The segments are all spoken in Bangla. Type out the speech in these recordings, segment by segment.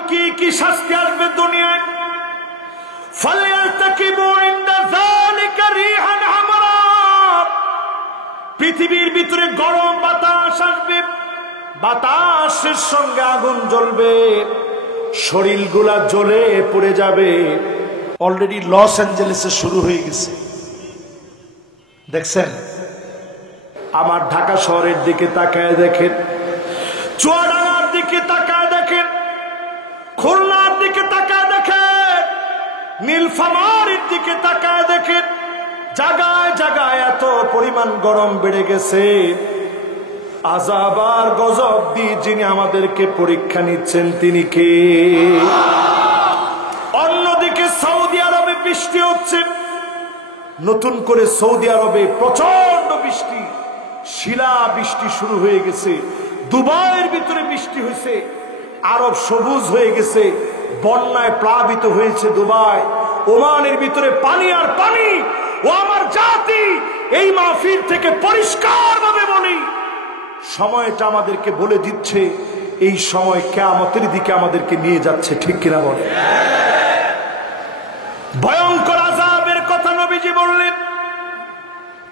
কি শাস্তি আসবে দুনিয়ায় ফালয়ারতাকিবু ইনদা যালিকা রিহান হামরা পৃথিবীর ভিতরে গরম বাতাস আসবে বাতাসের সঙ্গে আগুন জ্বলবে শরীরগুলা জ্বলে পড়ে যাবে অলরেডি লস অ্যাঞ্জেলেসে শুরু হয়ে গেছে দেখছেন আমার ঢাকা শহরের দিকে তাকায় দেখেন চুয়াডাঙ্গার দিকে তাকায় দেখেন খুলনার দিকে তাকায় দেখেন নীলফামারীর দিকে তাকায় দেখেন জায়গায় জায়গায় এত পরিমাণ গরম বেড়ে গেছে আযাব আর গজব দিয়ে যিনি আমাদেরকে পরীক্ষা নিচ্ছেন তিনি কে অন্যদিকে সৌদি আরবে বৃষ্টি হচ্ছে নতুন করে সৌদি আরবে প্রচন্ড বৃষ্টি শিলা বৃষ্টি শুরু হয়ে গেছে দুবাইয়ের ভিতরে বৃষ্টি হয়েছে আরব সবুজ হয়ে গেছে বন্যায় প্লাবিত হয়েছে দুবাই ওমানের ভিতরে পানি আর পানি ও আমার জাতি এই মাহফিল থেকে পরিষ্কার ভাবে বলি সময়টা আমাদেরকে বলে দিচ্ছে এই সময় কিয়ামতের দিকে আমাদেরকে নিয়ে যাচ্ছে ঠিক কিনা বলে ভয়ঙ্কর আযাবের কথা নবীজি বললেন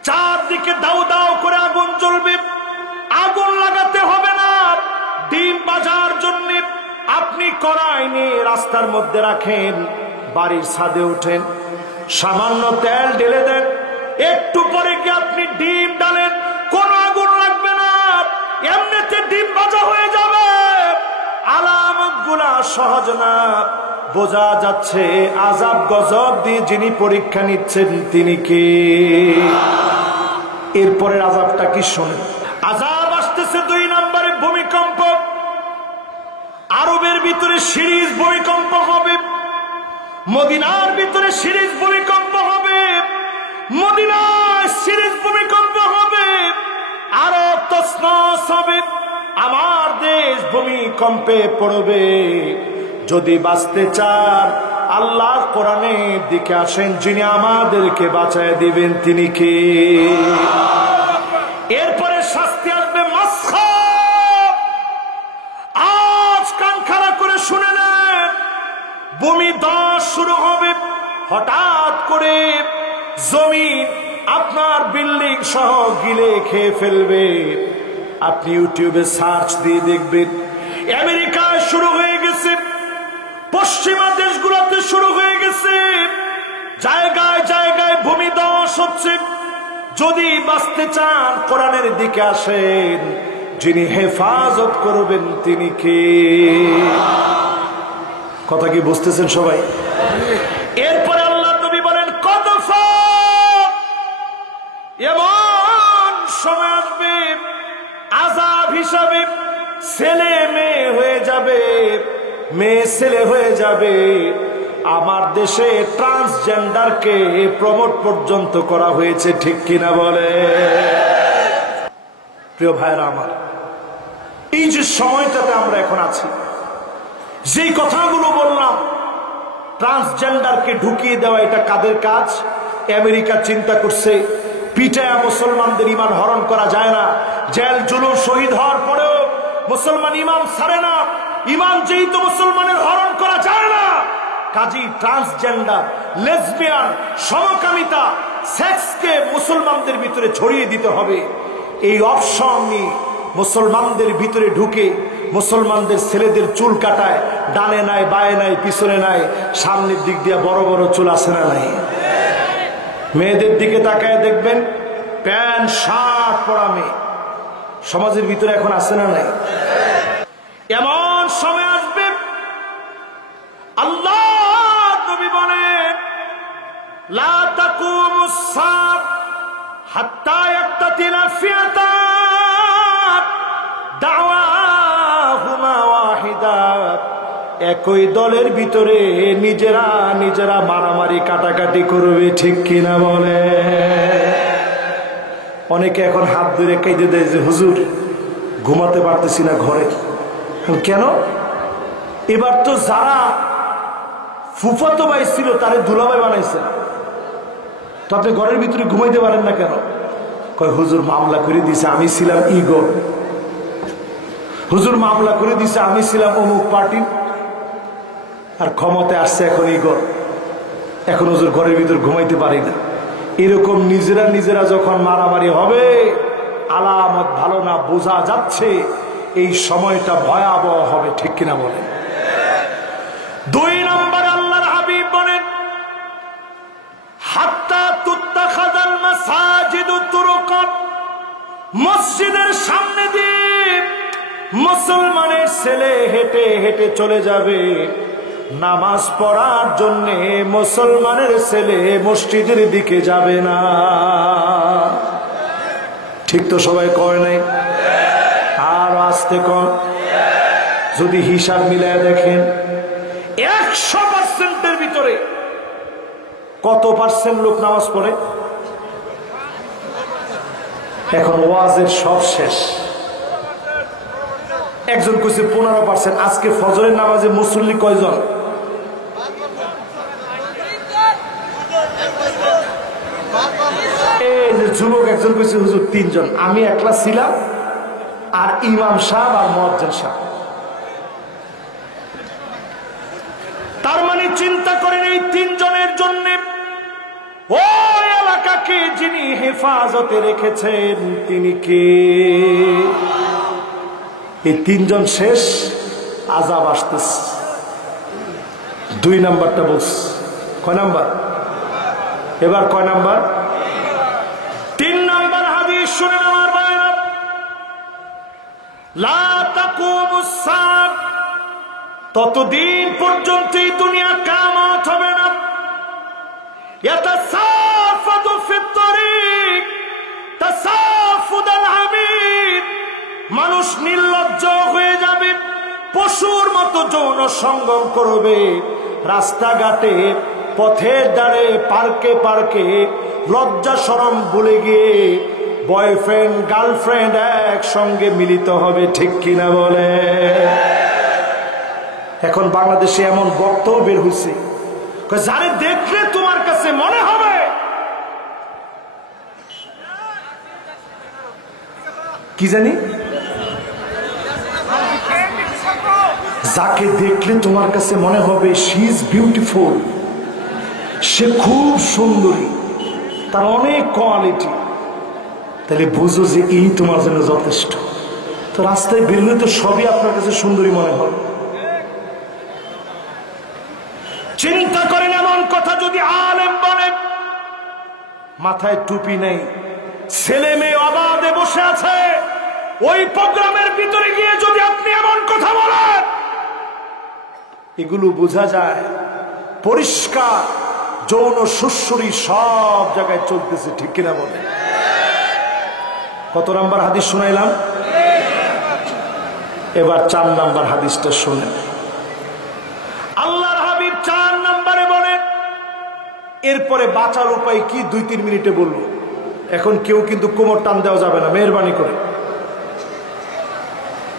চারদিকে দাউ দাউ করে আগুন জ্বলবে আগুন লাগাতে হবে না ডিম বাজার জন্য আপনি কড়াই নিয়ে রাস্তার মধ্যে রাখেন বাড়ির ছাদে ওঠেন সামান্য তেল ঢেলে দেন একটু পরে কি আপনি ডিম ডালেন কোন আগুন লাগবে না এমনিতে ডিম ভাজা হয়ে যাবে আলামত গুলা সহজ না বোঝা যাচ্ছে আযাব গজব দিয়ে যিনি পরীক্ষা নিচ্ছেন তিনি কে এরপরের আযাবটা কি শোনেন আযাব আসতেছে 2 নম্বরে ভূমিকম্প আরবের ভিতরে সিরিজ ভূমিকম্প হবে মদিনার ভিতরে সিরিজ ভূমিকম্প হবে মদিনায় সিরিজ ভূমিকম্প হবে আরব তছনছ হবে আমার দেশ ভূমিকম্পে পড়বে যদি বাঁচতে চান আল্লাহর কোরআনের দিকে আসেন যিনি আমাদেরকে বাঁচায় দিবেন তিনি কে এরপরে শাস্তি আসবে মাসখাব আজ কান খাড়া করে শুনে নেন ভূমিধস শুরু হবে হঠাৎ করে জমিন আপনার বিল্ডিং সহ গিলে খেয়ে ফেলবে আপনি ইউটিউবে সার্চ দিয়ে দেখবেন আমেরিকায় শুরু হয়ে গেছে পশ্চিমা দেশগুলোতে শুরু হয়ে গেছে জায়গায় জায়গায় ভূমিধস হচ্ছে যদি বাঁচতে চান কোরআনের দিকে আসেন যিনি হেফাজত করবেন তিনি কে কথা কি বুঝতেছেন সবাই এরপরে আল্লাহ নবী বলেন কদফা এমন সময় আসবে আযাব হিসাবে ছেলে মেয়ে হয়ে যাবে মেয়ে ছেলে হয়ে যাবে আমার দেশে ট্রান্সজেন্ডারকে প্রমোট পর্যন্ত করা হয়েছে ঠিক কিনা বলে প্রিয় ভাইরা আমার এই যে সময়টাতে আমরা এখন আছি যেই কথাগুলো বললাম ট্রান্সজেন্ডারকে ঢুকিয়ে দেওয়া এটা কাদের কাজ আমেরিকা চিন্তা করছে পিটায়া মুসলমানদের ঈমান হরণ করা যায় না জেল জুলুম শহীদ হওয়ার পরেও মুসলমান ঈমান ছাড়ে না ঈমান যেহেতু মুসলমানের হরণ করা যায় না কাজী ট্রান্সজেন্ডার লেসবিয়ান সমকামিতা সেক্সকে মুসলমানদের ভিতরে ছড়িয়ে দিতে হবে এই অপশন নিয়ে মুসলমানদের ভিতরে ঢুকে মুসলমানদের ছেলেদের চুল কাটায় ডানে নাই বায়ে নাই পিছনে নাই সামনের দিক দিয়ে বড় বড় চুল আছে না নাই মেয়েদের দিকে তাকায় দেখবেন প্যান্ট শার্ট পরা মেয়ে সমাজের ভিতরে এখন আছে না নাই এমন সময় আসবে আল্লাহ নবী বলেন লা তাকুমুস সাআত হাত্তা ইয়াক্তাতিলা ফিয়াতান দাওয়াহুমা ওয়াহিদা একই দলের ভিতরে নিজেরা নিজেরা মারামারি কাটাকাটি করবে ঠিক কিনা বলে অনেকে এখন হাত ধরে কেঁদে দেয় যে হুজুর ঘুমাতে পারতেছি না ঘরে কেন এবার তো যারা ফুফাতো ভাই ছিল তারে দুলাভাই বানাইছে তো আপনি ঘরের ভিতরে ঘুমাইতে পারেন না কেন কয় হুজুর মামলা করে দিছে আমি ছিলাম ইগো হুজুর মামলা করে দিছে আমি ছিলাম অমুক পার্টি আর ক্ষমতায় আসছে এখন এই ঘর, এখন ওদের ঘরের ভিতর ঘুমাইতে পারি না। এরকম নিজেরা যখন মারামারি হবে, আলামত ভালো না, বোঝা যাচ্ছে এই সময়টা ভয়াবহ হবে, ঠিক কিনা বলেন? 2 নম্বরে আল্লাহর হাবিব বলেন, হাত্তা তুত্তাখাযাল মাসাজিদু তুরুকান, মসজিদের সামনে দিয়ে মুসলমানের ছেলে হেঁটে হেঁটে চলে যাবে নামাজ পড়ার জন্য, মুসলমানের ছেলে মসজিদের দিকে যাবে না। ঠিক তো সবাই কয় নাই? আর আসতে কম। যদি হিসাব মিলায় দেখেন 100%-এর ভিতরে কত পার্সেন্ট লোক নামাজ পড়ে? এখন ওয়াজের সব শেষ, একজন কইছে 15%। আজকে ফজরের নামাজে মুসল্লি কয়জন? এই যে যুবক একজন কইছে হুজুর 3 জন, আমি একলা ছিলাম আর ইমাম সাহেব আর মুয়াজ্জিন সাহেব। তার মানে চিন্তা করেন এই 3 জনের জন্য ওই এলাকাকে যিনি হেফাজতে রেখেছেন তিনি কে? এই 3 জন শেষ, আযাব আসতেছে। 2 নাম্বারটা বলছ, কয় নাম্বার? এবার কয় নাম্বার? 3 নাম্বার হাদিস শুনেন আমার ভাইরা, লা তাকুমুস সাআহ, ততদিন পর্যন্ত এই দুনিয়া কিয়ামত হবে না। ইয়াতাসাফাদু ফিত তারিক তাসাফুদাল হামির, মানুষ নির্লজ্জ হয়ে যাবে, পশুর মতো যৌন সঙ্গম করবে রাস্তাঘাটে, পথের ধারে, পার্কে পার্কে, লজ্জা শরম ভুলে গিয়ে বয়ফ্রেন্ড গার্লফ্রেন্ড একসঙ্গে মিলিত হবে, ঠিক কিনা বলে? এখন বাংলাদেশে এমন বক্তব্য বের হয়েছে, যারে দেখলে তোমার কাছে মনে হবে কি জানি, যাকে দেখলে তোমার কাছে মনে হবে শি ইজ বিউটিফুল, সে খুব সুন্দরী, তার অনেক কোয়ালিটি, তাহলে বুঝো যে এই তোমার জন্য যথেষ্ট। তো রাস্তায় বেরোলে তো সবই আপনার কাছে সুন্দরী মনে হবে। চিন্তা করেন এমন কথা যদি আলেম বলে, মাথায় টুপি নেই, ছেলে মেয়ে অবাধে বসে আছে, ওই প্রোগ্রামের ভিতরে গিয়ে যদি আপনি এমন কথা বলেন, এগুলো বোঝা যায় পরিষ্কার যৌন সুশ্রী সব জায়গায় চলতেছে, ঠিক কিনা বলে? কত নাম্বার হাদিস শুনাইলাম? এবার 4 নাম্বার হাদিসটা শুনেন। আল্লাহর হাবিব 4 নাম্বারে বলেন, এরপরে বাঁচার উপায় কি 2-3 মিনিটে বলবো। এখন কেউ কিন্তু কোমর টান দেওয়া যাবে না, মেহেরবানি করে।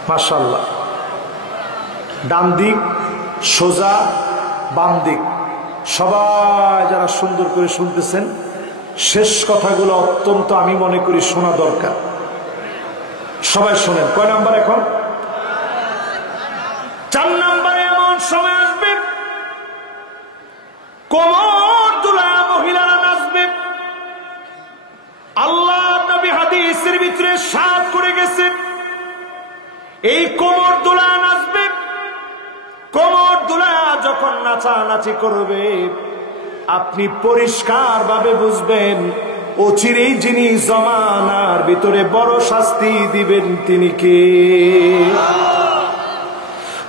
মাশাআল্লাহ, ডান দিক সোজা, বাম দিক, সবাই যারা সুন্দর করে শুনতেছেন, শেষ কথাগুলো অত্যন্ত আমি মনে করি শোনা দরকার। সবাই শোনেন। কয় নাম্বার এখন? 4 নাম্বারে এমন সময় আসবে কোমর দুলা মহিলারা নাচবে। আল্লাহ নবী হাদিসের ভিতরে সাত করে গেছে, এই কোমর দুলা নাচবে। কোমর দুলা যখন নাচানাচি করবে, আপনি পরিষ্কার ভাবে বুঝবেন অচিরেই যিনি জমানার ভিতরে বড় শাস্তি দিবেন তিনি কে।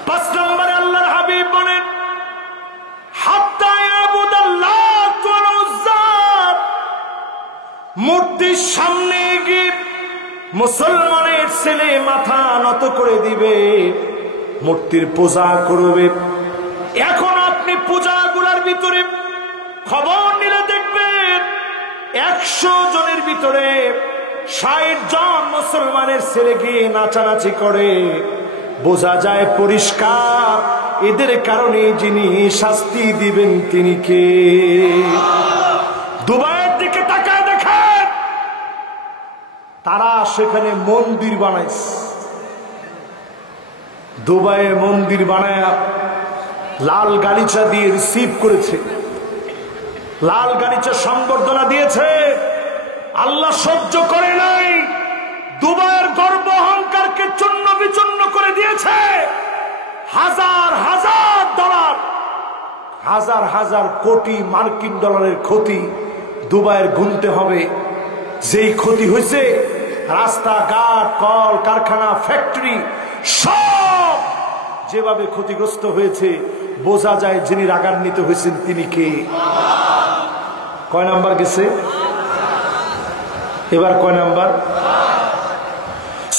5 নম্বরে আল্লাহর হাবিব বলেন, হাত্তা ইয়াবুদাল্লাত ওয়াল উজ্জা, মূর্তির সামনে গিয়ে মুসলমানের ছেলে মাথা নত করে দিবে, মূর্তির পূজা করবে। এখন আপনি পূজাগুলার ভিতরে খবর নিলে দেখবেন 100 জনের ভিতরে 60 জন মুসলমানের ছেলে গিয়ে নাচানাচি করে। বোঝা যায় পরিষ্কার এদের কারণে যিনি শাস্তি দিবেন তিনি কে। দুবাইয়ের দিকে তাকায় দেখেন, তারা সেখানে মন্দির বানাইছে। দুবাইয়ে মন্দির বানায় লাল গালিচা দিয়ে রিসিভ করেছে, লাল গালিচা সংবর্ধনা দিয়েছে। আল্লাহ সহ্য করে নাই, দুবাইয়ের গর্ব অহংকারকে চূর্ণ বিচূর্ণ করে দিয়েছে। হাজার হাজার ডলার, হাজার হাজার কোটি মার্কিন ডলারের ক্ষতি দুবাইয়ের গুনতে হবে। যেই ক্ষতি হয়েছে, রাস্তাঘাট, কল কারখানা, ফ্যাক্টরি সব যেভাবে ক্ষতিগ্রস্ত হয়েছে, বোঝা যায় যিনি রাগান্বিত হয়েছেন তিনি কে। কয় নাম্বার গেছে এবার? কয় নাম্বার?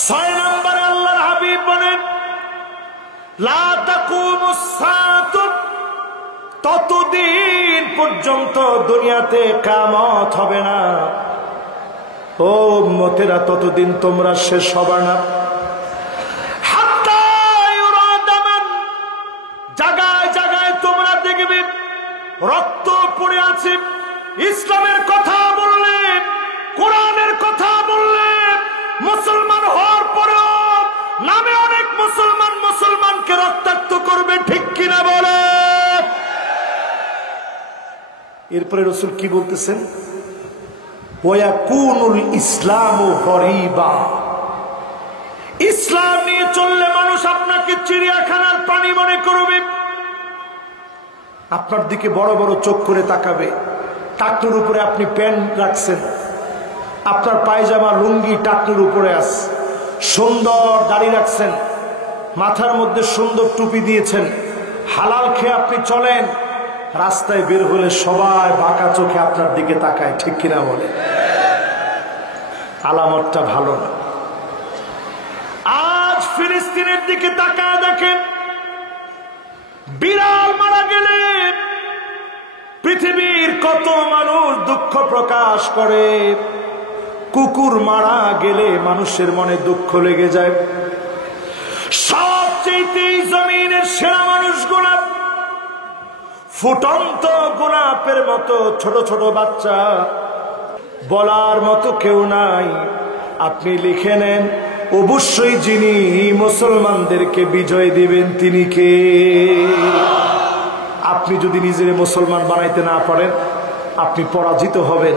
6 নম্বরে আল্লাহর হাবিব বলেন, লা তাকুমুস সাআতু, ততদিন পর্যন্ত দুনিয়াতে কিয়ামত হবে না। ও উম্মতেরা, ততদিন তোমরা শেষ হবে না। হাত্তা ইউরাদামান, জায়গায় জায়গায় তোমরা দেখবে রক্ত পড়ে আছে। ইসলামের কথা বললে, কোরআনের কথা বললে, মুসলমান হওয়ার পরেও নামে অনেক মুসলমান মুসলমানকে রক্তাক্ত করবে, ঠিক কিনা বলে? এরপরে রাসূল কি বলতেছেন? ওয়ায়াকুনুল ইসলামু গরীবা, ইসলাম নিয়ে চললে মানুষ আপনাকে চিড়িয়াখানার প্রাণী মনে করবে, আপনার দিকে বড় বড় চোখ করে তাকাবে। টাকনুর উপরে আপনি প্যান্ট রাখছেন, আপনার পায়জামা লুঙ্গি টাকনুর উপরে আছে, সুন্দর দাড়ি রাখছেন, মাথার মধ্যে সুন্দর টুপি দিয়েছেন, হালাল খেয়ে আপনি চলেন, রাস্তায় বের হলে সবাই বাঁকা চোখে আপনার দিকে তাকায়, ঠিক কিনা বলে? আলামতটা ভালো না। আজ ফিলিস্তিনের দিকে তাকায় দেখেন, বিড়াল মারা গেলে পৃথিবীর কত মানুষ দুঃখ প্রকাশ করে, কুকুর মারা গেলে মানুষের মনে দুঃখ লেগে যায়। সবচেয়ে জমিনের সেরা মানুষগুলা ফুটন্ত গোলাপের মতো ছোট ছোট বাচ্চা, বলার মতো কেউ নাই। আপনি লিখে নেন, অবশ্যই যিনি মুসলমানদেরকে বিজয় দিবেন তিনি কে? আপনি যদি নিজের মুসলমান বানাইতে না পারেন, আপনি পরাজিত হবেন।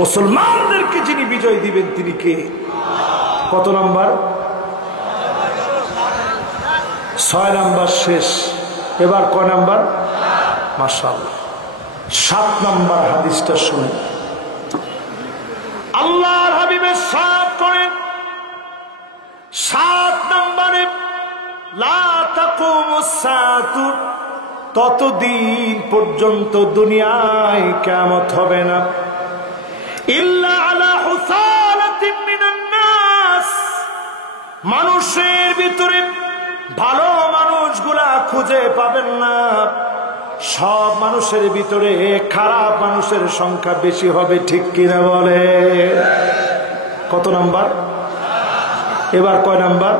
মুসলমানদেরকে যিনি বিজয় দিবেন তিনি কে? কত নাম্বার? 6 নাম্বার শেষ। এবার কয় নাম্বার? মাশাআল্লাহ। 7 নাম্বার হাদিসটা শুনেন। আল্লাহর হাবিবের সাথ করেন 7 নম্বরে, লা তাকুমুস সাআতু, ততদিন পর্যন্ত দুনিয়ায় কিয়ামত হবে না, ইল্লা আলা হুসালাতিন মিনান নাস, মানুষের ভিতরে ভালো মানুষগুলা খুঁজে পাবেন না, সব মানুষের ভিতরে খারাপ মানুষের সংখ্যা বেশি হবে, ঠিক কিনা বলে? কত নাম্বার? এবার কয় নাম্বার?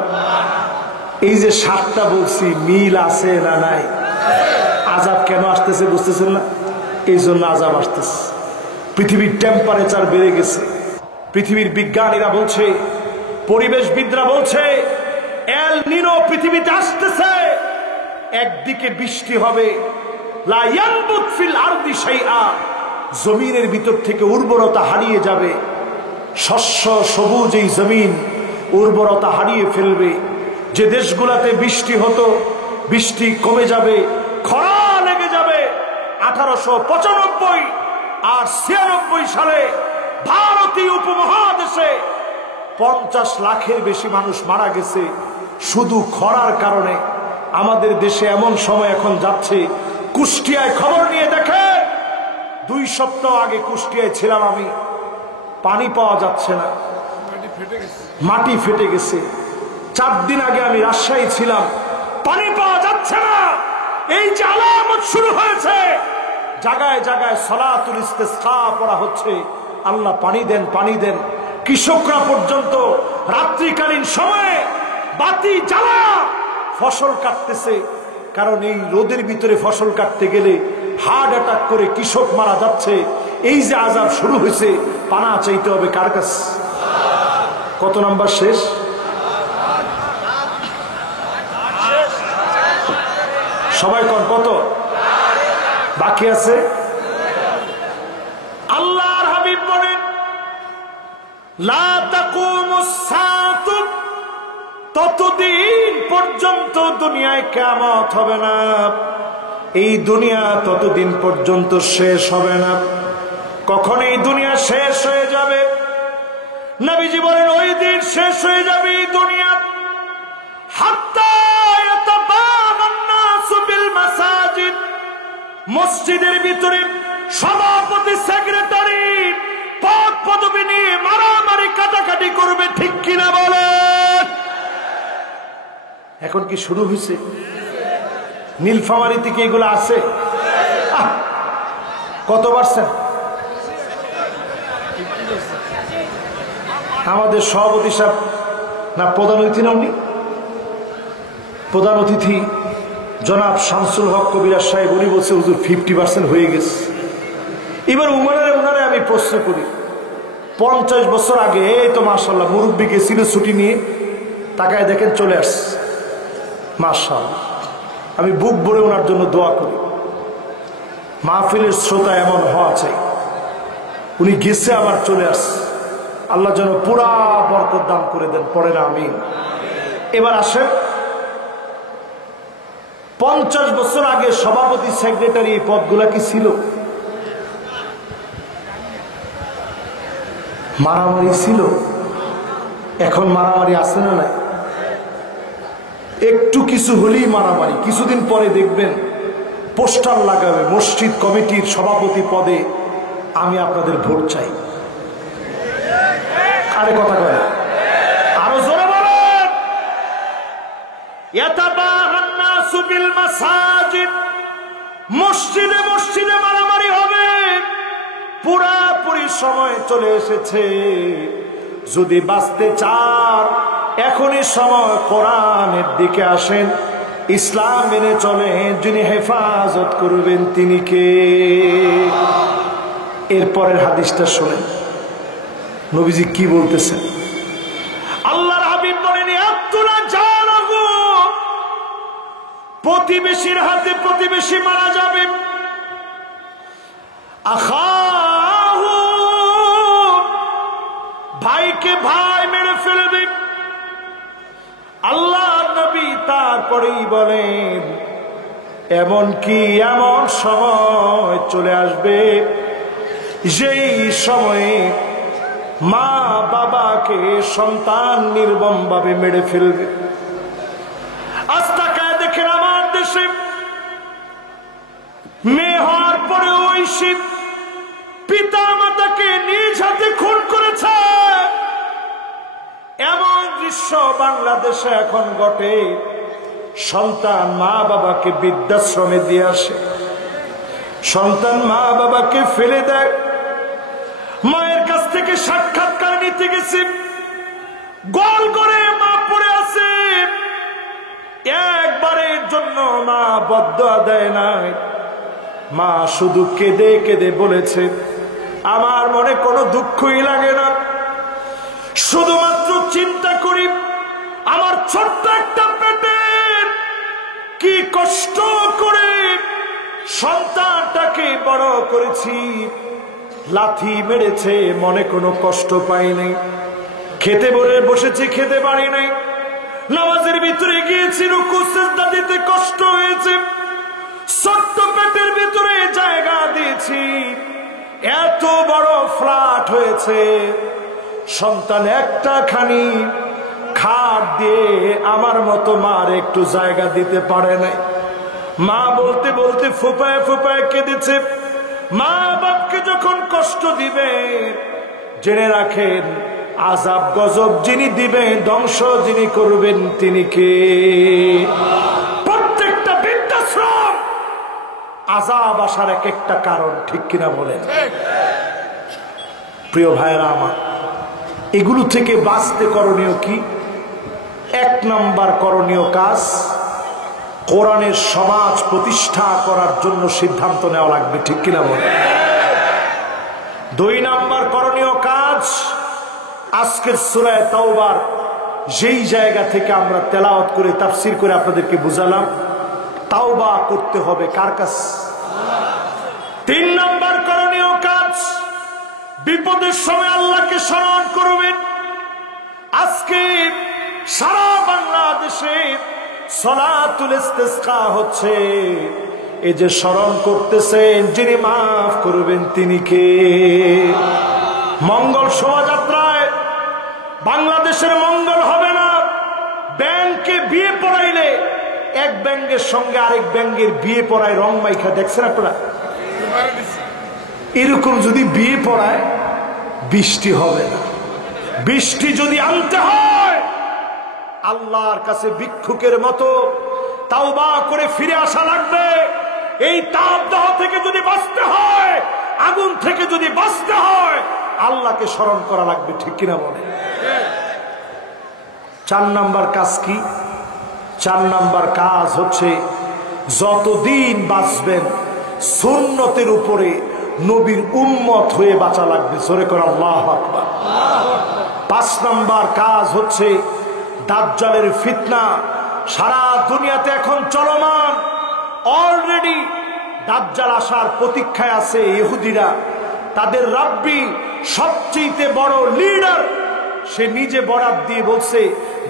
এই যে 7টা বলছি, মিল আছে না নাই? আযাব কেন আসতেছে বুঝতেছেন না? এই জন্য আযাব আসতেছে। পৃথিবীর টেম্পারেচার বেড়ে গেছে। পৃথিবীর বিজ্ঞানীরা বলছে, পরিবেশবিদরা বলছে, এল নিনো পৃথিবীতে আসতেছে। একদিকে বৃষ্টি হবে, লা ইয়ানবুত ফিল আরদি শাইআ, জমিনের ভিতর থেকে উর্বরতা হারিয়ে যাবে, শস্য সবুজ এই জমিন উর্বরতা হারিয়ে ফেলবে। যে দেশগুলোতে বৃষ্টি হতো, বৃষ্টি কমে যাবে, খরা লেগে যাবে। 1895 আর 96 সালে ভারতীয় উপমহাদেশে 50 লাখের বেশি মানুষ মারা গেছে শুধু খরার কারণে। আমাদের দেশে এমন সময় এখন যাচ্ছে, কুষ্টিয়ায় খবর নিয়ে দেখে, 2 সপ্তাহ আগে কুষ্টিয়ায় ছিলাম আমি, পানি পাওয়া যাচ্ছে না, মাটি ফেটে গেছে। 4 দিন আগে আমি রাজশাহী ছিলাম, পানি পাওয়া যাচ্ছে না। এই যে আলামত শুরু হয়েছে, জায়গায় জায়গায় সালাতুল ইস্তিসকা পড়া হচ্ছে, আল্লাহ পানি দেন, পানি দেন। কৃষকরা পর্যন্ত রাত্রিকালীন সময়ে বাতি জ্বালা ফসল কাটতেছে, কারণ এই রোদের ভিতরে ফসল কাটতে গেলে হার্ট অ্যাটাক করে কৃষক মারা যাচ্ছে। এই যে আযাব শুরু হয়েছে, পানা চাইতে হবে কার কাছে? কত নাম্বার শেষ? সবাই কোন কত বাকি আছে? আল্লাহর হাবিব বলেন লা তাকুমুস সাআতু, ততদিন পর্যন্ত দুনিয়ায় কিয়ামত হবে না, এই দুনিয়া ততদিন পর্যন্ত শেষ হবে না। কখন এই দুনিয়া শেষ হয়ে যাবে? নবীজি বলেন ওই দিন শেষ হয়ে যাবে এই দুনিয়া হাত্তা ইয়াতাবাগান নাসু বিল মাসাজিদ, মসজিদের ভিতরে সভাপতি সেক্রেটারি পদ পদবি নিয়ে মারামারি কাটাকাটি করবে, ঠিক কিনা বলেন? এখন কি শুরু হয়েছে? নীলফামারী থেকে এগুলো আছে? কত পার্সেন্ট? আমাদের সভাপতি সাহেব না প্রধান অতিথি না, উনি প্রধান অতিথি জনাব শামসুল হক কবিরাজ সাহেব, উনি বলছে হুজুর 50% হয়ে গেছে। এবার উনারে আমি প্রশ্ন করি, 50 বছর আগে এই তো মাশাআল্লাহ মুরব্বী গেছিল ছুটি নিয়ে, তাকায় দেখেন চলে আসছে, মাশাআল্লাহ। আমি বুক ভরে ওনার জন্য দোয়া করি, মাহফিলের শ্রোতা এমন হওয়া চাই। উনি গেছে আবার চলে আসছে, আল্লাহ যেন পুরা বরকত দান করে দেন, পড়ে না আমিন। এবার আসেন, 50 বছর আগে সভাপতি সেক্রেটারি এই পদগুলা কি ছিল? মারামারি ছিল? এখন মারামারি আছে না নাই? একটু কিছু হলেই মারামারি। কিছুদিন পরে দেখবেন পোস্টার লাগাবে, মসজিদ কমিটির সভাপতি পদে আমি আপনাদের ভোট চাই। আরে কথা কয়, আরো জোরে বলেন। ইয়াতাবাগান নাসু বিল মাসাজিদ, মসজিদে মসজিদে মারামারি হবে। পুরাপুরি সময় চলে এসেছে, যদি বাঁচতে চান এখনই সময়, কোরআনের দিকে আসেন, ইসলাম মেনে চলেন, যিনি হেফাজত করবেন তিনি কে? এরপরের হাদিসটা শোনেন, নবীজি কি বলতেছেন। আল্লাহর হাবিব বলেন আব্দুল্লাহ জানাগো, প্রতিবেশীর হাতে প্রতিবেশী মারা যাবে। আখাহু, ভাইকে ভাই মেরে ফেলবে। আল্লাহ নবী তারপরেই বলেন এমন কি এমন সময় চলে আসবে যেই সময়ে মা বাবাকে সন্তান নির্মমভাবে মেরে ফেলবে। আজ তাকায় দেখেন আমার দেশে মেয়ে হওয়ার পরে ওই শীত পিতা মাতাকে নিজ হাতে খুন করেছে। এমন দৃশ্য বাংলাদেশে এখন ঘটে, সন্তান মা বাবাকে বৃদ্ধাশ্রমে দিয়ে আসে, সন্তান মা বাবাকে ফেলে দেয়। মায়ের কাছ থেকে সাক্ষাৎকার নিতে গেছে, গোল করে মা পড়ে আছে, একবারের জন্য মা বদদুয়া দেয় নাই। মা শুধু কেঁদে কেঁদে বলেছে আমার মনে কোনো দুঃখই লাগে না, শুধুমাত্র চিন্তা করি আমার ছোট্ট একটা পেটে কি কষ্ট করে সন্তানটাকে বড় করেছি, লাথি মেরেছে মনে কোনো কষ্ট পাইনি, খেতে বসেছি খেতে পারি নাই, নামাজের ভিতরে গিয়েছি রুকু সিজদা দিতে কষ্ট হয়েছে, ছোট্ট পেটের ভিতরে জায়গা দিয়েছি, এত বড় ফ্ল্যাট হয়েছে, সন্তান একটা খানি খাট দিয়ে আমার মতো মার একটু জায়গা দিতে পারে নাই। মা বলতে বলতে ফুপায় ফুপায় কেঁদেছে। মা বাপকে যখন কষ্ট দিবে জেনে রাখেন আযাব গজব যিনি দিবেন, ধ্বংস যিনি করবেন তিনি কে? প্রত্যেকটা বৃদ্ধাশ্রম আযাব আসার এক একটা কারণ, ঠিক কিনা বলেন? প্রিয় ভাইরা আমার, এগুলো থেকে বাঁচতে করণীয় কি? 1 নম্বর করণীয় কাজ, কোরআনের সমাজ প্রতিষ্ঠা করার জন্য সিদ্ধান্ত নেওয়া লাগবে, ঠিক কিনা বলেন? 2 নম্বর করণীয় কাজ, আজকের সূরা তাওবার যেই জায়গা থেকে আমরা তেলাওয়াত করে তাফসীর করে আপনাদেরকে বুঝালাম, তাওবা করতে হবে কার কাছে? 3 নম্বর করণীয় কাজ, বিপদের সময় আল্লাহকে স্মরণ করবেন। আজকে সারা বাংলাদেশে সালাতুল ইস্তিসকা হচ্ছে, এই যে স্মরণ করতেছেন যিনি মাফ করবেন তিনি কে? মঙ্গল শোভাযাত্রায় বাংলাদেশের মঙ্গল হবে না। ব্যাংকে বিয়ে পড়াইলে এক ব্যাংকের সঙ্গে আরেক ব্যাংকের বিয়ে পড়ায় রং মাইখা, দেখছেন আপনারা? এরকম যদি বিয়ে পড়ায় বৃষ্টি হবে না। বৃষ্টি যদি আনতে হয় আল্লাহর কাছে ভিক্ষুকের মতো তাওবা করে ফিরে আসা লাগবে। এই তাপদাহ থেকে যদি বাঁচতে হয়, আগুন থেকে যদি বাঁচতে হয়, আল্লাহকে স্মরণ করা লাগবে, ঠিক কিনা বলে? 4 নাম্বার কাজ কি? 4 নাম্বার কাজ হচ্ছে যতদিন বাঁচবেন সুন্নতের উপরে নবীর উম্মত হয়ে বাঁচা লাগবে। জোরে করে আল্লাহু আকবার। 5 নাম্বার কাজ হচ্ছে দাজ্জালের ফিতনা সারা দুনিয়াতে এখন চলমান। অলরেডি দাজ্জাল আসার প্রতীক্ষায় আছে ইহুদিরা। তাদের রাব্বি সবচেয়ে বড় লিডার, সে নিজে বরাত দিয়ে বলছে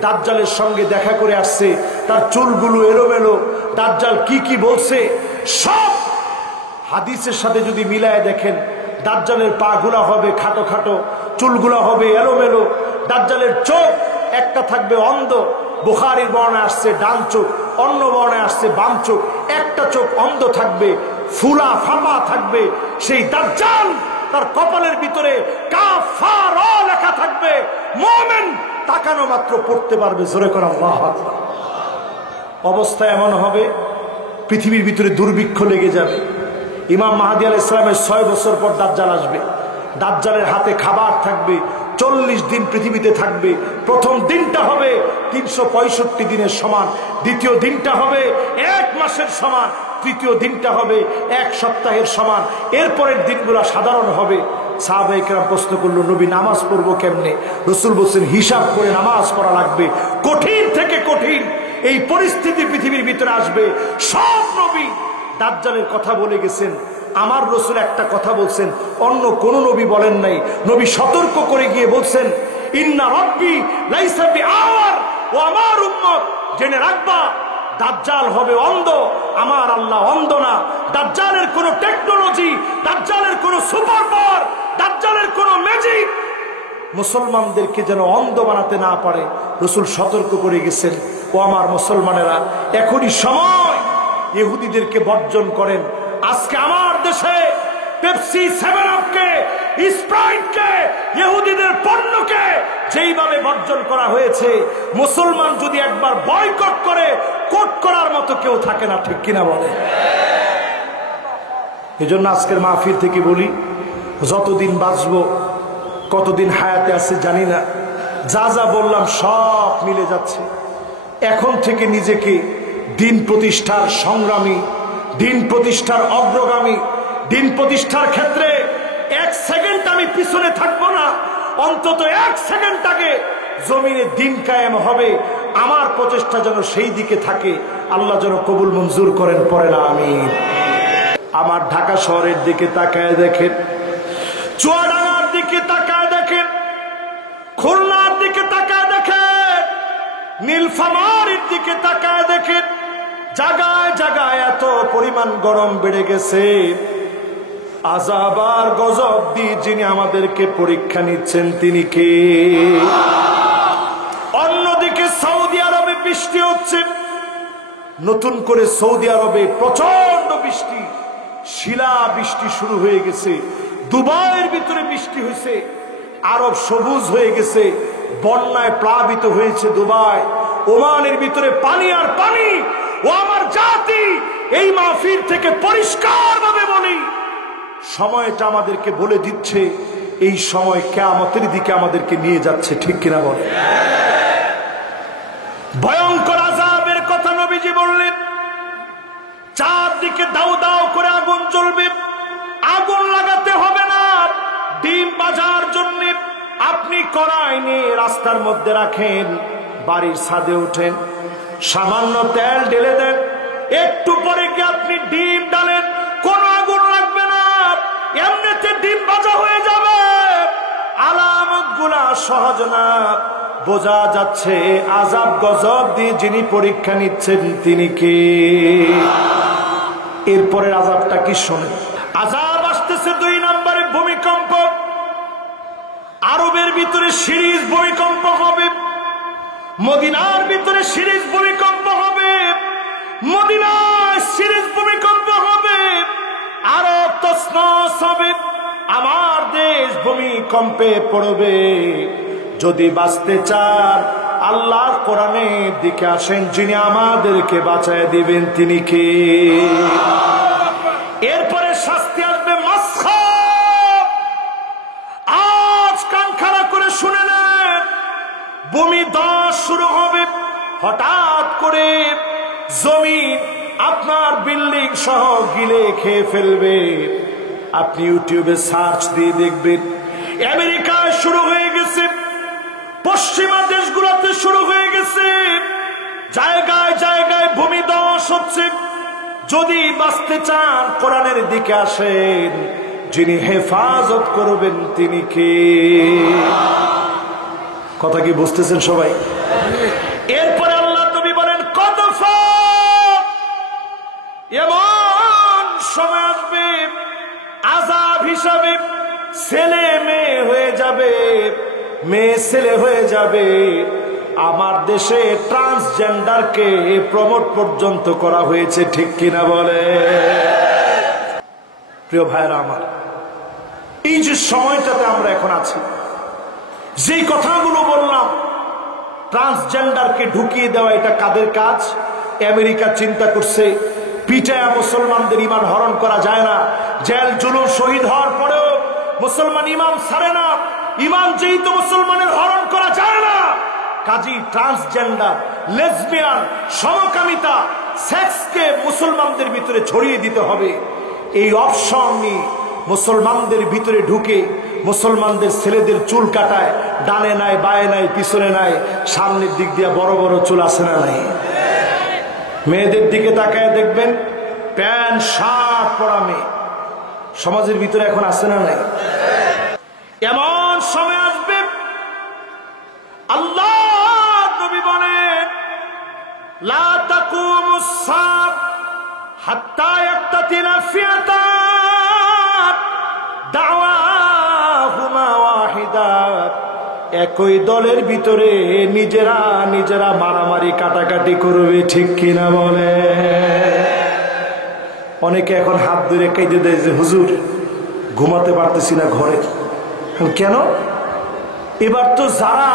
দাজ্জালের সঙ্গে দেখা করে আসছে, তার চুলগুলো এলোমেলো। দাজ্জাল কি কি বলছে সব হাদিসের সাথে যদি মিলায় দেখেন, দাজ্জালের পা গুলা হবে খাটো খাটো, চুলগুলা হবে এলোমেলো। দাজ্জালের চোখ একটা থাকবে অন্ধ, বুখারীর বর্ণায় আসছে ডান চোখ, অন্য বর্ণায় আসছে বাম চোখ। একটা চোখ অন্ধ থাকবে, ফুলা ফাঁপা থাকবে। সেই দাজ্জাল তার কপালের ভিতরে কাফার লেখা থাকবে, মুমিন তাকানো মাত্র পড়তে পারবে। জোরে করে আল্লাহু আকবার। অবস্থা এমন হবে পৃথিবীর ভিতরে দুর্ভিক্ষ লেগে যাবে। ইমাম মাহদী আলাইহিস সালামের 6 বছর পর দাজ্জাল আসবে। দাজ্জালের হাতে খাবার থাকবে, 40 দিন পৃথিবীতে থাকবে। প্রথম দিনটা হবে 365 দিনের সমান, দ্বিতীয় দিনটা হবে 1 মাসের সমান, তৃতীয় দিনটা হবে 1 সপ্তাহের সমান। এরপরের দিনগুলো সাধারণ হবে। সাহাবায়ে কেরাম প্রশ্ন করলো, নবী নামাজ পড়বো কেমনে? রাসূল বলছেন হিসাব করে নামাজ পড়া লাগবে। কঠিন থেকে কঠিন এই পরিস্থিতি পৃথিবীর ভিতরে আসবে। সব নবী দাজ্জালের কথা বলে গেছেন, আমার রাসূল একটা কথা বলছেন, অন্য কোন নবী বলেন নাই। নবী সতর্ক করে গিয়ে বলছেন, ইন্না রাব্বি লাইসা বিআওয়ার, ও আমার উম্মত জেনে রাখবা দাজ্জাল হবে অন্ধ, আমার আল্লাহ অন্ধ না। দাজ্জালের কোনো টেকনোলজি, দাজ্জালের কোনো সুপার পাওয়ার, দাজ্জালের কোনো ম্যাজিক মুসলমানদেরকে যেন অন্ধ বানাতে না পারে রাসূল সতর্ক করে গেছেন। ও আমার মুসলমানেরা, এখনই সময় ইহুদিদেরকে বর্জন করেন। আজকে আমার দেশে পেপসি, 7 আপকে, স্প্রাইটকে, ইহুদিদের পণ্যকে যেইভাবে বর্জন করা হয়েছে, মুসলমান যদি একবার বয়কট করে কোট করার মতো কেউ থাকে না, ঠিক কিনা বলে? এজন্য আজকের মাহফিল থেকে বলি, যতদিন বাঁচবো, কতদিন হায়াতে আছে জানি না, যা যা বললাম সব মিলে যাচ্ছে। এখন থেকে নিজেকে দিন প্রতিষ্ঠার সংগ্রামী, দিন প্রতিষ্ঠার অগ্রগামী, দিন প্রতিষ্ঠার ক্ষেত্রে 1 সেকেন্ড আমি পিছনে থাকবো না। অন্তত 1 সেকেন্ড আগে জমিনে দিন কায়েম হবে, আমার প্রচেষ্টা যেন সেই দিকে থাকে। আল্লাহ যেন কবুল মঞ্জুর করেন, পড়েন আমিন। আমার ঢাকা শহরের দিকে তাকায় দেখেন, চুয়াডাঙ্গার দিকে তাকায় দেখেন, খুলনার দিকে তাকায় দেখেন, নীলফামারীর দিকে তাকায় দেখেন। জায়গায় জায়গায় এত পরিমাণ গরম বেড়ে গেছে। আযাব আর গজব দিয়ে যিনি আমাদেরকে পরীক্ষা নিচ্ছেন তিনি কে? অন্যদিকে সৌদি আরবে বৃষ্টি হচ্ছে, নতুন করে সৌদি আরবে প্রচন্ড বৃষ্টি, শিলা বৃষ্টি শুরু হয়ে গেছে। দুবাইয়ের ভিতরে বৃষ্টি হয়েছে, আরব সবুজ হয়ে গেছে, বন্যায় প্লাবিত হয়েছে দুবাই। ওমানের ভিতরে পানি আর পানি। ও আমার জাতি, এই মাহফিল থেকে পরিষ্কার ভাবে বলি, সময়টা আমাদেরকে বলে দিচ্ছে এই সময় কিয়ামতের দিকে আমাদেরকে নিয়ে যাচ্ছে, ঠিক কিনা বলে? ভয়ঙ্কর আযাবের কথা নবীজি বললেন। চারদিকে দাউ দাউ করে আগুন জ্বলবে। আগুন লাগাতে হবে না, ডিম বাজার জন্য আপনি কড়াই নিয়ে রাস্তার মধ্যে রাখেন, বাড়ির ছাদে ওঠেন, সামান্য তেল ঢেলে দেন, একটু পরে কি আপনি ডিম ডালেন, কোন আগুন লাগবে না, এমনিতে ডিম ভাজা হয়ে যাবে। আলামত গুলা সহজ না, বোঝা যাচ্ছে আযাব গজব দিয়ে যিনি পরীক্ষা নিচ্ছেন তিনি কে। এরপরের আযাবটা কি শোনেন। আযাব আসতেছে 2 নম্বরে ভূমিকম্প। আরবের ভিতরে সিরিজ ভূমিকম্প হবে, মদিনার ভিতরে সিরিজ ভূমিকম্প হবে, মদিনায় সিরিজ ভূমিকম্প হবে, আরব তছনছ হবে, আমার দেশ ভূমিকম্পে পড়বে। যদি বাঁচতে চান আল্লাহর কোরআনের দিকে আসেন, যিনি আমাদেরকে বাঁচায় দিবেন তিনি কে। এরপরে শাস্তি আসবে মাসখাব। আজ কান খাড়া করে শুনে নেন, ভূমিধস শুরু হবে। হঠাৎ করে জমিন আপনার বিল্ডিং সহ গিলে খেয়ে ফেলবে। আপনি ইউটিউবে সার্চ দিয়ে দেখবেন, আমেরিকায় শুরু হয়ে গেছে, পশ্চিমা দেশগুলোতে শুরু হয়ে গেছে, জায়গায় জায়গায় ভূমিধস হচ্ছে। যদি বাঁচতে চান কোরআনের দিকে আসেন, যিনি হেফাজত করবেন তিনি কে। কথা কি বুঝতেছেন সবাই? এরপরে আল্লাহ নবী বলেন কদ ফাত, এমন সময় আসবে আযাব হিসাবে ছেলে মেয়ে হয়ে যাবে, মেয়ে ছেলে হয়ে যাবে। আমার দেশে ট্রান্সজেন্ডারকে প্রমোট পর্যন্ত করা হয়েছে, ঠিক কিনা বলে? প্রিয় ভাইরা আমার, এই যে সময়টাতে আমরা এখন আছি, যেই কথাগুলো বললাম, ট্রান্সজেন্ডারকে ঢুকিয়ে দেওয়া এটা কাদের কাজ? আমেরিকা চিন্তা করছে পিটায়া মুসলমানদের ইমান হরণ করা যায় না। জেল জুলুম শহীদ হওয়ার পরেও মুসলমান ইমান ছাড়ে না, ইমান যেহেতু মুসলমানের হরণ করা যায় না, কাজী ট্রান্সজেন্ডার, লেসবিয়ান, সমকামিতা, সেক্সকে মুসলমানদের ভিতরে ছড়িয়ে দিতে হবে। এই অপশন নিয়ে মুসলমানদের ভিতরে ঢুকে মুসলমানদের ছেলেদের চুল কাটায়, ডানে নাই, বায়ে নাই, পিছনে নাই, সামনের দিক দিয়ে বড় বড় চুল আছে না নাই? মেয়েদের দিকে তাকায় দেখবেন প্যান্ট শার্ট পরা মেয়ে সমাজের ভিতরে এখন আছে না নাই? এমন সময় আসবে আল্লাহ নবী বলেন লা তাকুমুস সাআহ হাত্তা ইয়াক্তাতিলা ফিয়াতান দাওয়াহুমা ওয়াহিদা। একই দলের ভিতরে নিজেরা নিজেরা মারামারি কাটাকাটি করবে, ঠিক কিনা বলে? অনেকে এখন হাত ধরে কেঁদে দেয় যে হুজুর ঘুমাতে পারতেছি না ঘরে। কেন? এবার তো যারা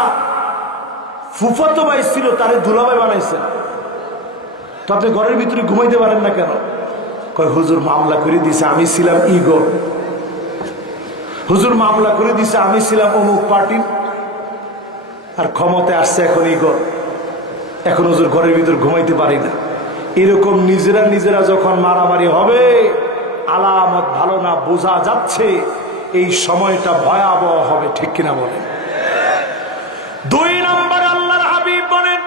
ফুফাতো ভাই ছিল তারে দুলাভাই বানাইছেন, তো আপনি ঘরের ভিতরে ঘুমাইতে পারেন না কেন? কয় হুজুর মামলা করে দিছে, আমি ছিলাম ইগো। হুজুর মামলা করে দিছে, আমি ছিলাম অমুক পার্টি, আর ক্ষমতায় আসছে এখন ইগো, এখন হুজুর ঘরের ভিতর ঘুমাইতে পারি না। এরকম নিজেরা নিজেরা যখন মারামারি হবে, আলামত ভালো না, বোঝা যাচ্ছে এই সময়টা ভয়াবহ হবে, ঠিক কিনা বলেন? 2 নম্বরে আল্লাহর হাবিব বলেন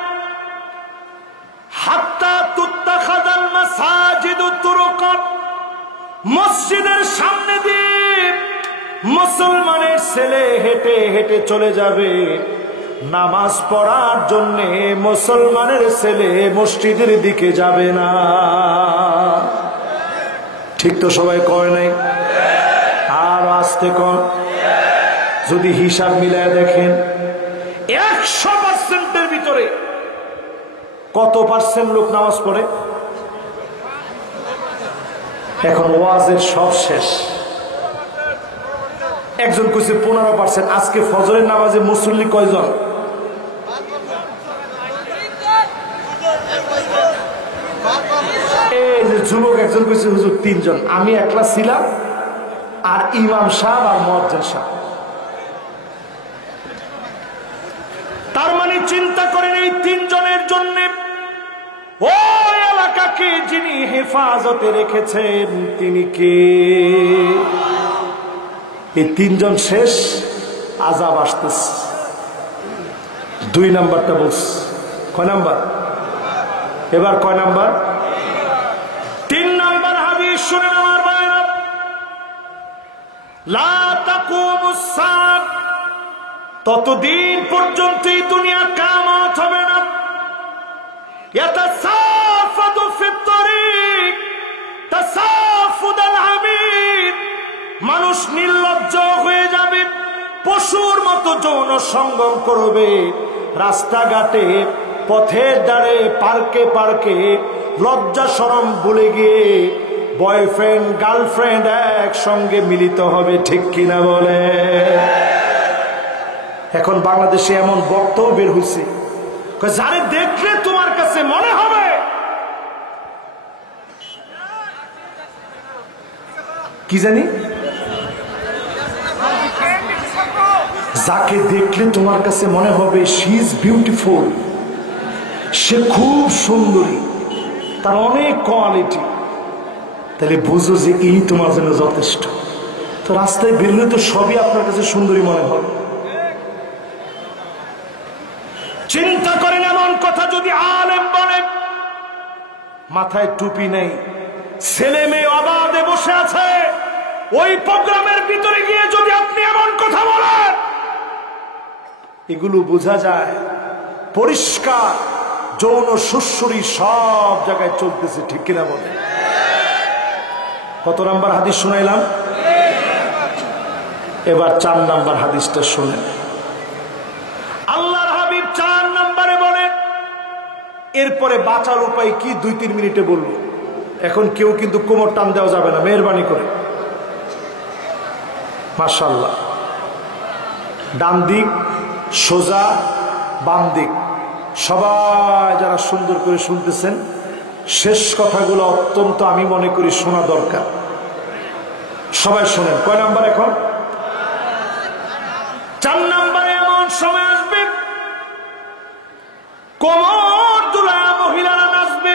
হাত্তা তুত্তাখাযাল মাসাজিদু তুরুকান, মসজিদের সামনে দিয়ে মুসলমানের ছেলে হেঁটে হেঁটে চলে যাবে নামাজ পড়ার জন্য। মুসলমানের ছেলে মসজিদের দিকে যাবে না, ঠিক তো? সবাই কয় নাই? আর আসতে কন। যদি হিসাব মিলায় দেখেন 100%-এর ভিতরে কত পার্সেন্ট লোক নামাজ পড়ে? এখন ওয়াজের সব শেষ, একজন কইছে 15%। আজকে ফজরের নামাজে মুসল্লি কয়জন? এই যে যুবক একজন কইছে হুজুর 3 জন, আমি একলা ছিলাম আর ইমাম সাহেব আর মুয়াজ্জিন সাহেব। তার মানে চিন্তা করেন এই 3 জনের জন্য ওই এলাকাকে যিনি হেফাজতে রেখেছেন তিনি কে? এই 3 জন শেষ, আযাব আসতেছে। 2 নাম্বারটা বলছে। কয় নাম্বার? এবার কয় নাম্বার? শুনেন আমার ভাইরা, লা তাকুমুস সাআহ, ততদিন পর্যন্ত এই দুনিয়া কিয়ামত হবে না। ইয়াতাসাফাদু ফিত তারিক তাসাফুদাল হামির, মানুষ নির্লজ্জ হয়ে যাবে, পশুর মতো যৌন সঙ্গম করবে রাস্তাঘাটে, পথের ধারে, পার্কে পার্কে, লজ্জা শরম ভুলে গিয়ে বয়ফ্রেন্ড গার্লফ্রেন্ড একসঙ্গে মিলিত হবে। ঠিক কিনা বলে? এখন বাংলাদেশে এমন বক্তব্য বের হয়েছে, যারে দেখলে তোমার কাছে মনে হবে কি জানি, যাকে দেখলে তোমার কাছে মনে হবে শি ইজ বিউটিফুল, সে খুব সুন্দরী, তার অনেক কোয়ালিটি, তাহলে বুঝো যে এই তোমার জন্য যথেষ্ট। তো রাস্তায় বেরোলে তো সবই আপনার কাছে সুন্দরী মনে হবে। চিন্তা করেন, এমন কথা যদি আলেম বলে, মাথায় টুপি নেই, ছেলে মেয়ে অবাধে বসে আছে, ওই প্রোগ্রামের ভিতরে গিয়ে যদি আপনি এমন কথা বলেন, এগুলো বোঝা যায় পরিষ্কার যৌন সুশ্রী সব জায়গায় চলতেছে। ঠিক কিনা বলে? কত নাম্বার হাদিস শুনাইলাম? এবার 4 নাম্বার হাদিসটা শুনেন। আল্লাহর হাবিব 4 নম্বরে বলেন, এরপরে বাঁচার উপায় কি 2-3 মিনিটে বলবো। এখন কেউ কিন্তু কোমর টান দেওয়া যাবে না, মেহরবানি করে। মাশাআল্লাহ, ডান দিক সোজা, বাম দিক, সবাই যারা সুন্দর করে শুনতেছেন, শেষ কথাগুলো অত্যন্ত আমি মনে করি শোনা দরকার। সবাই শোনেন। কয় নাম্বার এখন? 4 নম্বরে এমন সময় আসবে কোমর দুলায়া মহিলারা নাচবে।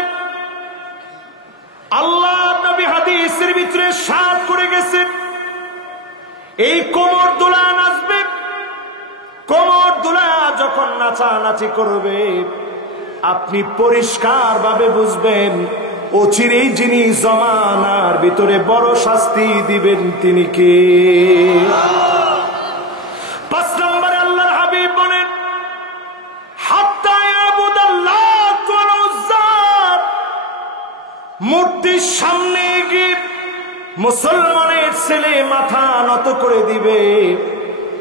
আল্লাহ নবী হাদিসের ভিতরে সাত করে গেছেন, এই কোমর দুলায়া নাচবে। কোমর দুলায়া যখন নাচানাচি করবে, আপনি পরিষ্কার ভাবে বুঝবেন অচিরেই যিনি জমানার ভিতরে বড় শাস্তি দিবেন তিনি কে। 5 নম্বরে আল্লাহর হাবিব বলেন, হাত্তা ইয়াবুদাল্লাত ওয়াল উজ্জা, মূর্তির সামনে গিয়ে মুসলমানের ছেলে মাথা নত করে দিবে,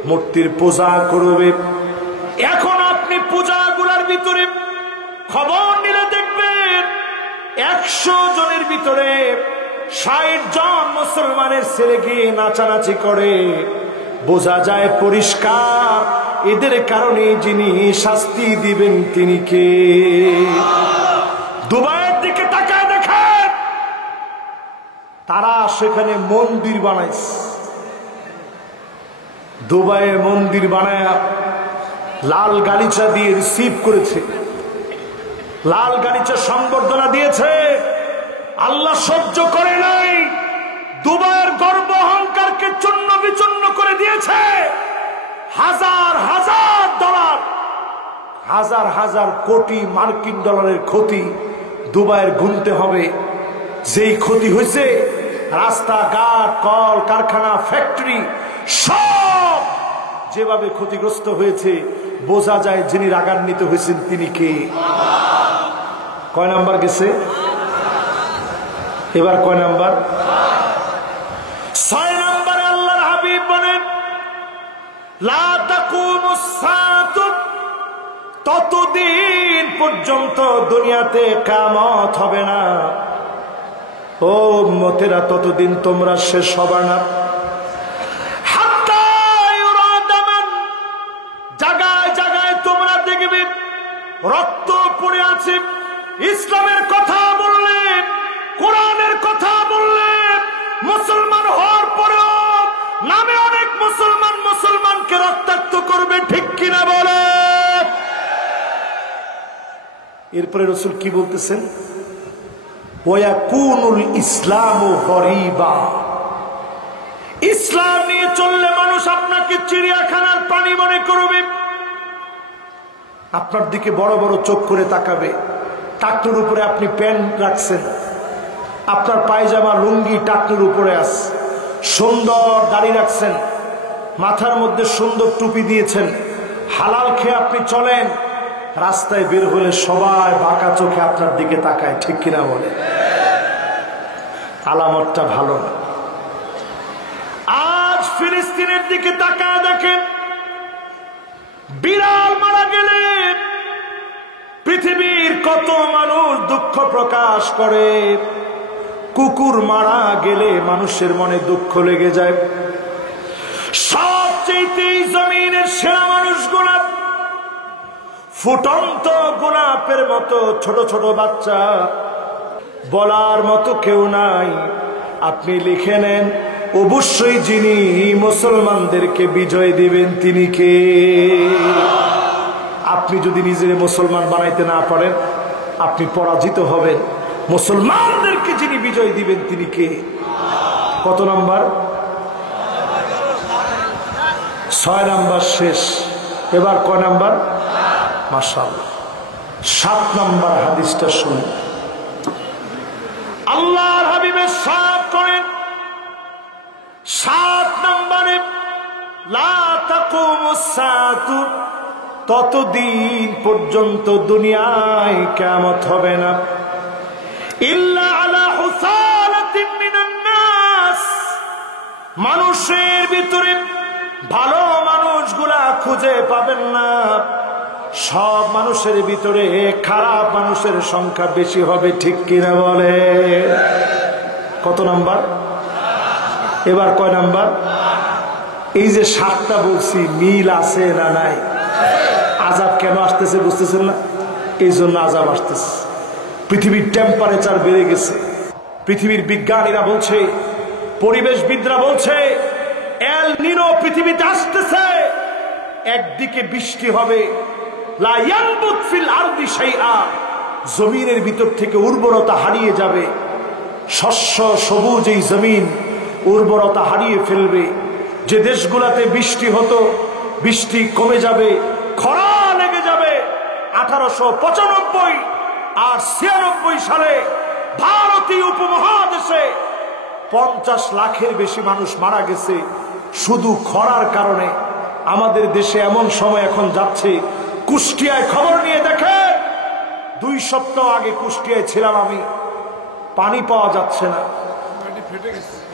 মূর্তির পূজা করবে। এখন আপনি পূজাগুলার ভিতরে খবর নিলে দেখবেন 100 জনের ভিতরে 60 জন মুসলমানের ছেলে গিয়ে নাচানাচি করে। বোঝা যায় পরিষ্কার এদের কারণে যিনি শাস্তি দিবেন তিনি কে। দুবাইয়ের দিকে তাকায় দেখেন, তারা সেখানে মন্দির বানাইছে। দুবাইয়ে মন্দির বানায় লাল গালিচা দিয়ে রিসিভ করেছে, লাল গালিচা সংবর্ধনা দিয়েছে। আল্লাহ সহ্য করে নাই, দুবাইয়ের গর্ব অহংকারকে চূর্ণ বিচূর্ণ করে দিয়েছে। হাজার হাজার ডলার, হাজার হাজার কোটি মার্কিন ডলারের ক্ষতি দুবাইয়ের গুনতে হবে। যেই ক্ষতি হয়েছে, রাস্তাঘাট, কল কারখানা, ফ্যাক্টরি সব যেভাবে ক্ষতিগ্রস্ত হয়েছে, বোঝা যায় যিনি রাগান্বিত হয়েছেন তিনি কে। কয় নাম্বার গেছে? এবার কয় নাম্বার? 6 নম্বরে আল্লাহর হাবিব বলেন, লা তাকুমুস সাআতু, ততদিন পর্যন্ত দুনিয়াতে কিয়ামত হবে না। ও উম্মতেরা, ততদিন তোমরা শেষ হবে না। হাত্তা ইউরাদামান, জায়গায় জায়গায় তোমরা দেখবে রক্ত পড়ে আছে। ইসলামের কথা বললে, কোরআনের কথা বললে, মুসলমান হওয়ার পরেও নামে অনেক মুসলমান মুসলমানকে রক্তাক্ত করবে। ঠিক কিনা বলে? এরপরে রাসূল কি বলতেছেন? ওয়ায়াকুনুল ইসলামু গরীবা, ইসলাম নিয়ে চললে মানুষ আপনাকে চিড়িয়াখানার প্রাণী মনে করবে, আপনার দিকে বড় বড় চোখ করে তাকাবে। টাকনুর উপরে আপনি প্যান রাখছেন, আপনার পায়জামা লুঙ্গি টাকনির উপরে আছে, সুন্দর দাড়ি রাখছেন, মাথার মধ্যে সুন্দর টুপি দিয়েছেন, হালাল খেয়ে আপনি চলেন, রাস্তায় বের হলে সবাই বাঁকা চোখে আপনার দিকে তাকায়, ঠিক কিনা বলে? আলামতটা ভালো না। আজ ফিলিস্তিনের দিকে তাকায় দেখেন, বিড়াল মারা গেলে পৃথিবীর কত মানুষ দুঃখ প্রকাশ করে, কুকুর মারা গেলে মানুষের মনে দুঃখ লেগে যায়। সবচেয়ে জমিনের সেরা মানুষগুলা ফুটন্ত গোলাপের মতো ছোট ছোট বাচ্চা, বলার মতো কেউ নাই। আপনি লিখে নেন, অবশ্যই যিনি মুসলমানদেরকে বিজয় দিবেন তিনি কে? আপনি যদি নিজের মুসলমান বানাইতে না পারেন আপনি পরাজিত হবেন। মুসলমানদেরকে যিনি বিজয় দিবেন তিনি কে? কত নাম্বার? 6 নাম্বার শেষ। এবার কয় নাম্বার? মাশাআল্লাহ। 7 নাম্বার হাদিসটা শুনুন। আল্লাহর হাবিবের সাথ করেন 7 নম্বরে, লা তাকুমুস সাআতু, ততদিন পর্যন্ত দুনিয়ায় কিয়ামত হবে না, ইল্লা আলা হুসালাতিন মিনান নাস, মানুষের ভিতরে ভালো মানুষগুলা খুঁজে পাবেন না, সব মানুষের ভিতরে খারাপ মানুষের সংখ্যা বেশি হবে, ঠিক কিনা বলে? কত নাম্বার? এবার কয় নাম্বার? এই যে 7টা বলছি, মিল আছে না নাই? আযাব কেন আসতেছে বুঝতেছেন না? এই জন্য আযাব আসতেছে। পৃথিবীর টেম্পারেচার বেড়ে গেছে। পৃথিবীর বিজ্ঞানীরা বলছে, পরিবেশবিদরা বলছে, এল নিনো পৃথিবীতে আসতেছে। একদিকে বৃষ্টি হবে, লা ইয়ানবুত ফিল আরদি শাইআ, জমিনের ভিতর থেকে উর্বরতা হারিয়ে যাবে, শস্য সবুজ এই জমিন উর্বরতা হারিয়ে ফেলবে। যে দেশগুলোতে বৃষ্টি হতো বৃষ্টি কমে যাবে, খরা লেগে যাবে। 1895 আর 96 সালে ভারতীয় উপমহাদেশে 50 লাখের বেশি মানুষ মারা গেছে শুধু খরার কারণে। আমাদের দেশে এমন সময় এখন যাচ্ছে, কুষ্টিয়ায় খবর নিয়ে দেখেন, 2 সপ্তাহ আগে কুষ্টিয়ায় ছিলাম আমি, পানি পাওয়া যাচ্ছে না,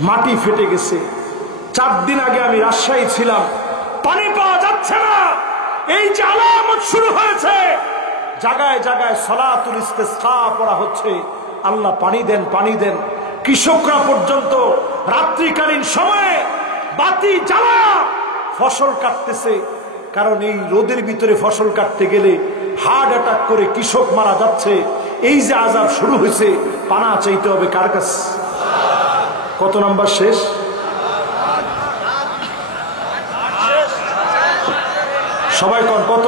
মাটি ফেটে গেছে। 4 দিন আগে আমি রাজশাহী ছিলাম, পানি পাওয়া যাচ্ছে না। এই যে আলামত শুরু হয়েছে, জায়গায় জায়গায় সালাতুল ইস্তিসকা পড়া হচ্ছে, আল্লাহ পানি দেন, পানি দেন। কৃষকরা পর্যন্ত রাত্রিকালীন সময়ে বাতি জ্বালা ফসল কাটতেছে, কারণ এই রোদের ভিতরে ফসল কাটতে গেলে হার্ট অ্যাটাক করে কৃষক মারা যাচ্ছে। এই যে আযাব শুরু হয়েছে, পানা চাইতে হবে কার কাছে? কত নাম্বার শেষ? সবাই কোন কত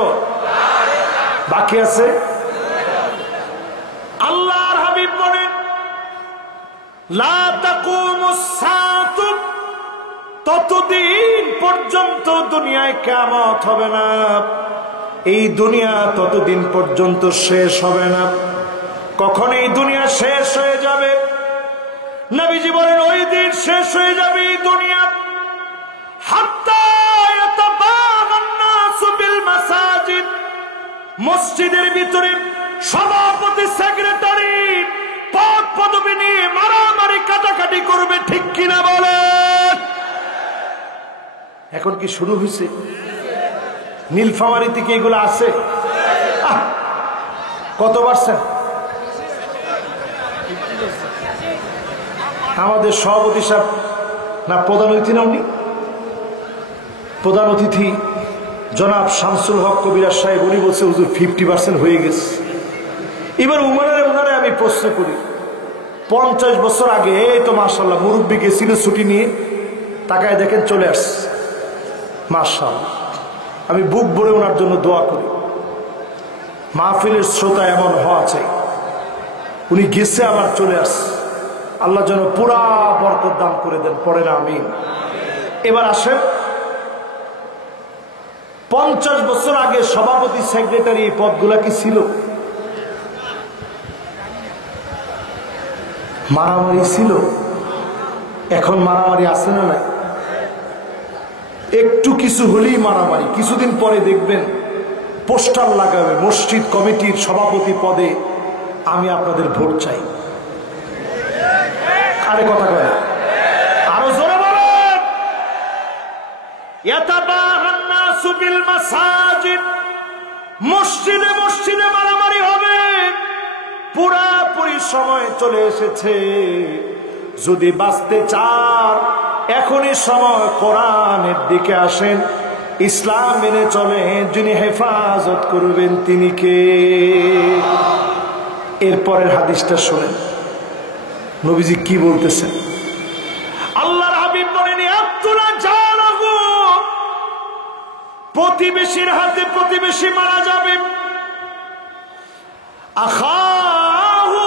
বাকি আছে? আল্লাহর হাবিব বলেন, লা তাকুমুস সাআতু, ততদিন পর্যন্ত দুনিয়ায় কিয়ামত হবে না, এই দুনিয়া ততদিন পর্যন্ত শেষ হবে না। কখন এই দুনিয়া শেষ হয়ে যাবে? নবীজি বলেন, ওই দিন শেষ হয়ে যাবে এই দুনিয়া, হাত্তা ইয়াতাবাগান নাসু বিল মাসাজিদ, মসজিদের ভিতরে সভাপতি সেক্রেটারি পদ পদবি নিয়ে মারামারি কাটাকাটি করবে, ঠিক কিনা বলে? এখন কি শুরু হয়েছে? নীলফামারীতে কি এগুলো আছে? কত পার্সেন্ট? আমাদের সভাপতি সাহেব না প্রধান অতিথি, না উনি প্রধান অতিথি জনাব শামসুল হক কবিরাজ সাহেব, উনি বলছে হুজুর 50% হয়ে গেছে। এবার উনারে আমি প্রশ্ন করি, 50 বছর আগে এই তো মাশাআল্লাহ মুরব্বী গেছিল ছুটি নিয়ে, তাকায় দেখেন চলে আসছে, মাশাআল্লাহ। আমি বুক ভরে ওনার জন্য দোয়া করি, মাহফিলের শ্রোতা এমন হওয়া চাই। উনি গেছে আবার চলে আসছে, আল্লাহ যেন পুরা বরকত দান করে দেন, পড়ে না আমিন। এবার আসেন, 50 বছর আগে সভাপতি সেক্রেটারি এই পদগুলা কি ছিল? মারামারি ছিল, এখন মারামারি আছে না নাই? একটু কিছু হলেই মারামারি। কিছুদিন পরে দেখবেন পোস্টার লাগাবে, মসজিদ কমিটির সভাপতি পদে আমি আপনাদের ভোট চাই। আরে কথা কয় না, আরো জোরে বলেন। ইয়াতাবাহান নাসু বিল মাসাজিদ, মসজিদে মসজিদে মারামারি হবে। পুরাপুরি সময় চলে এসেছে। যদি বাঁচতে চান এখনই সময়, কোরআনের দিকে আসেন, ইসলাম মেনে চলেন, যিনি হেফাজত করবেন তিনি কে? এরপরের হাদিসটা শোনেন, নবীজি কি বলতেছেন। আল্লাহর হাবিব বলেন, আব্দুল্লাহ জালাহু, প্রতিবেশীর হাতে প্রতিবেশী মারা যাবে। আখাহু,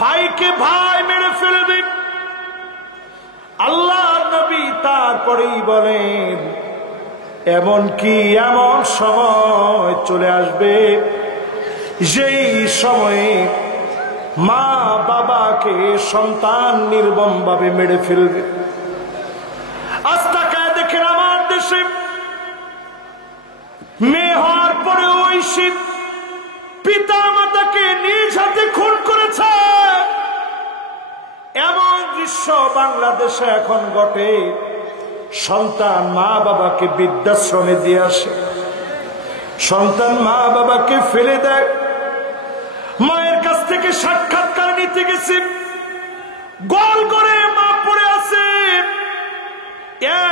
ভাইকে ভাই মেরে ফেলবে। আল্লাহ নবী তারপরেই বলেন, এমন কি এমন সময় চলে আসবে যেই সময়ে মা বাবাকে সন্তান নির্মমভাবে মেরে ফেলবে। আজ তাকায় দেখেন আমার দেশে মেয়ে হওয়ার পরে ওই শীত পিতা মাতাকে নিজ হাতে খুন করেছে। এমন দৃশ্য বাংলাদেশে এখন ঘটে। সন্তান মা বাবাকে বৃদ্ধাশ্রমে দিয়ে আসে, সন্তান মা বাবাকে ফেলে দেয়। মায়ের কাছ থেকে সাক্ষাৎকার নিতে গেছে, গোল করে মা পড়ে আছে।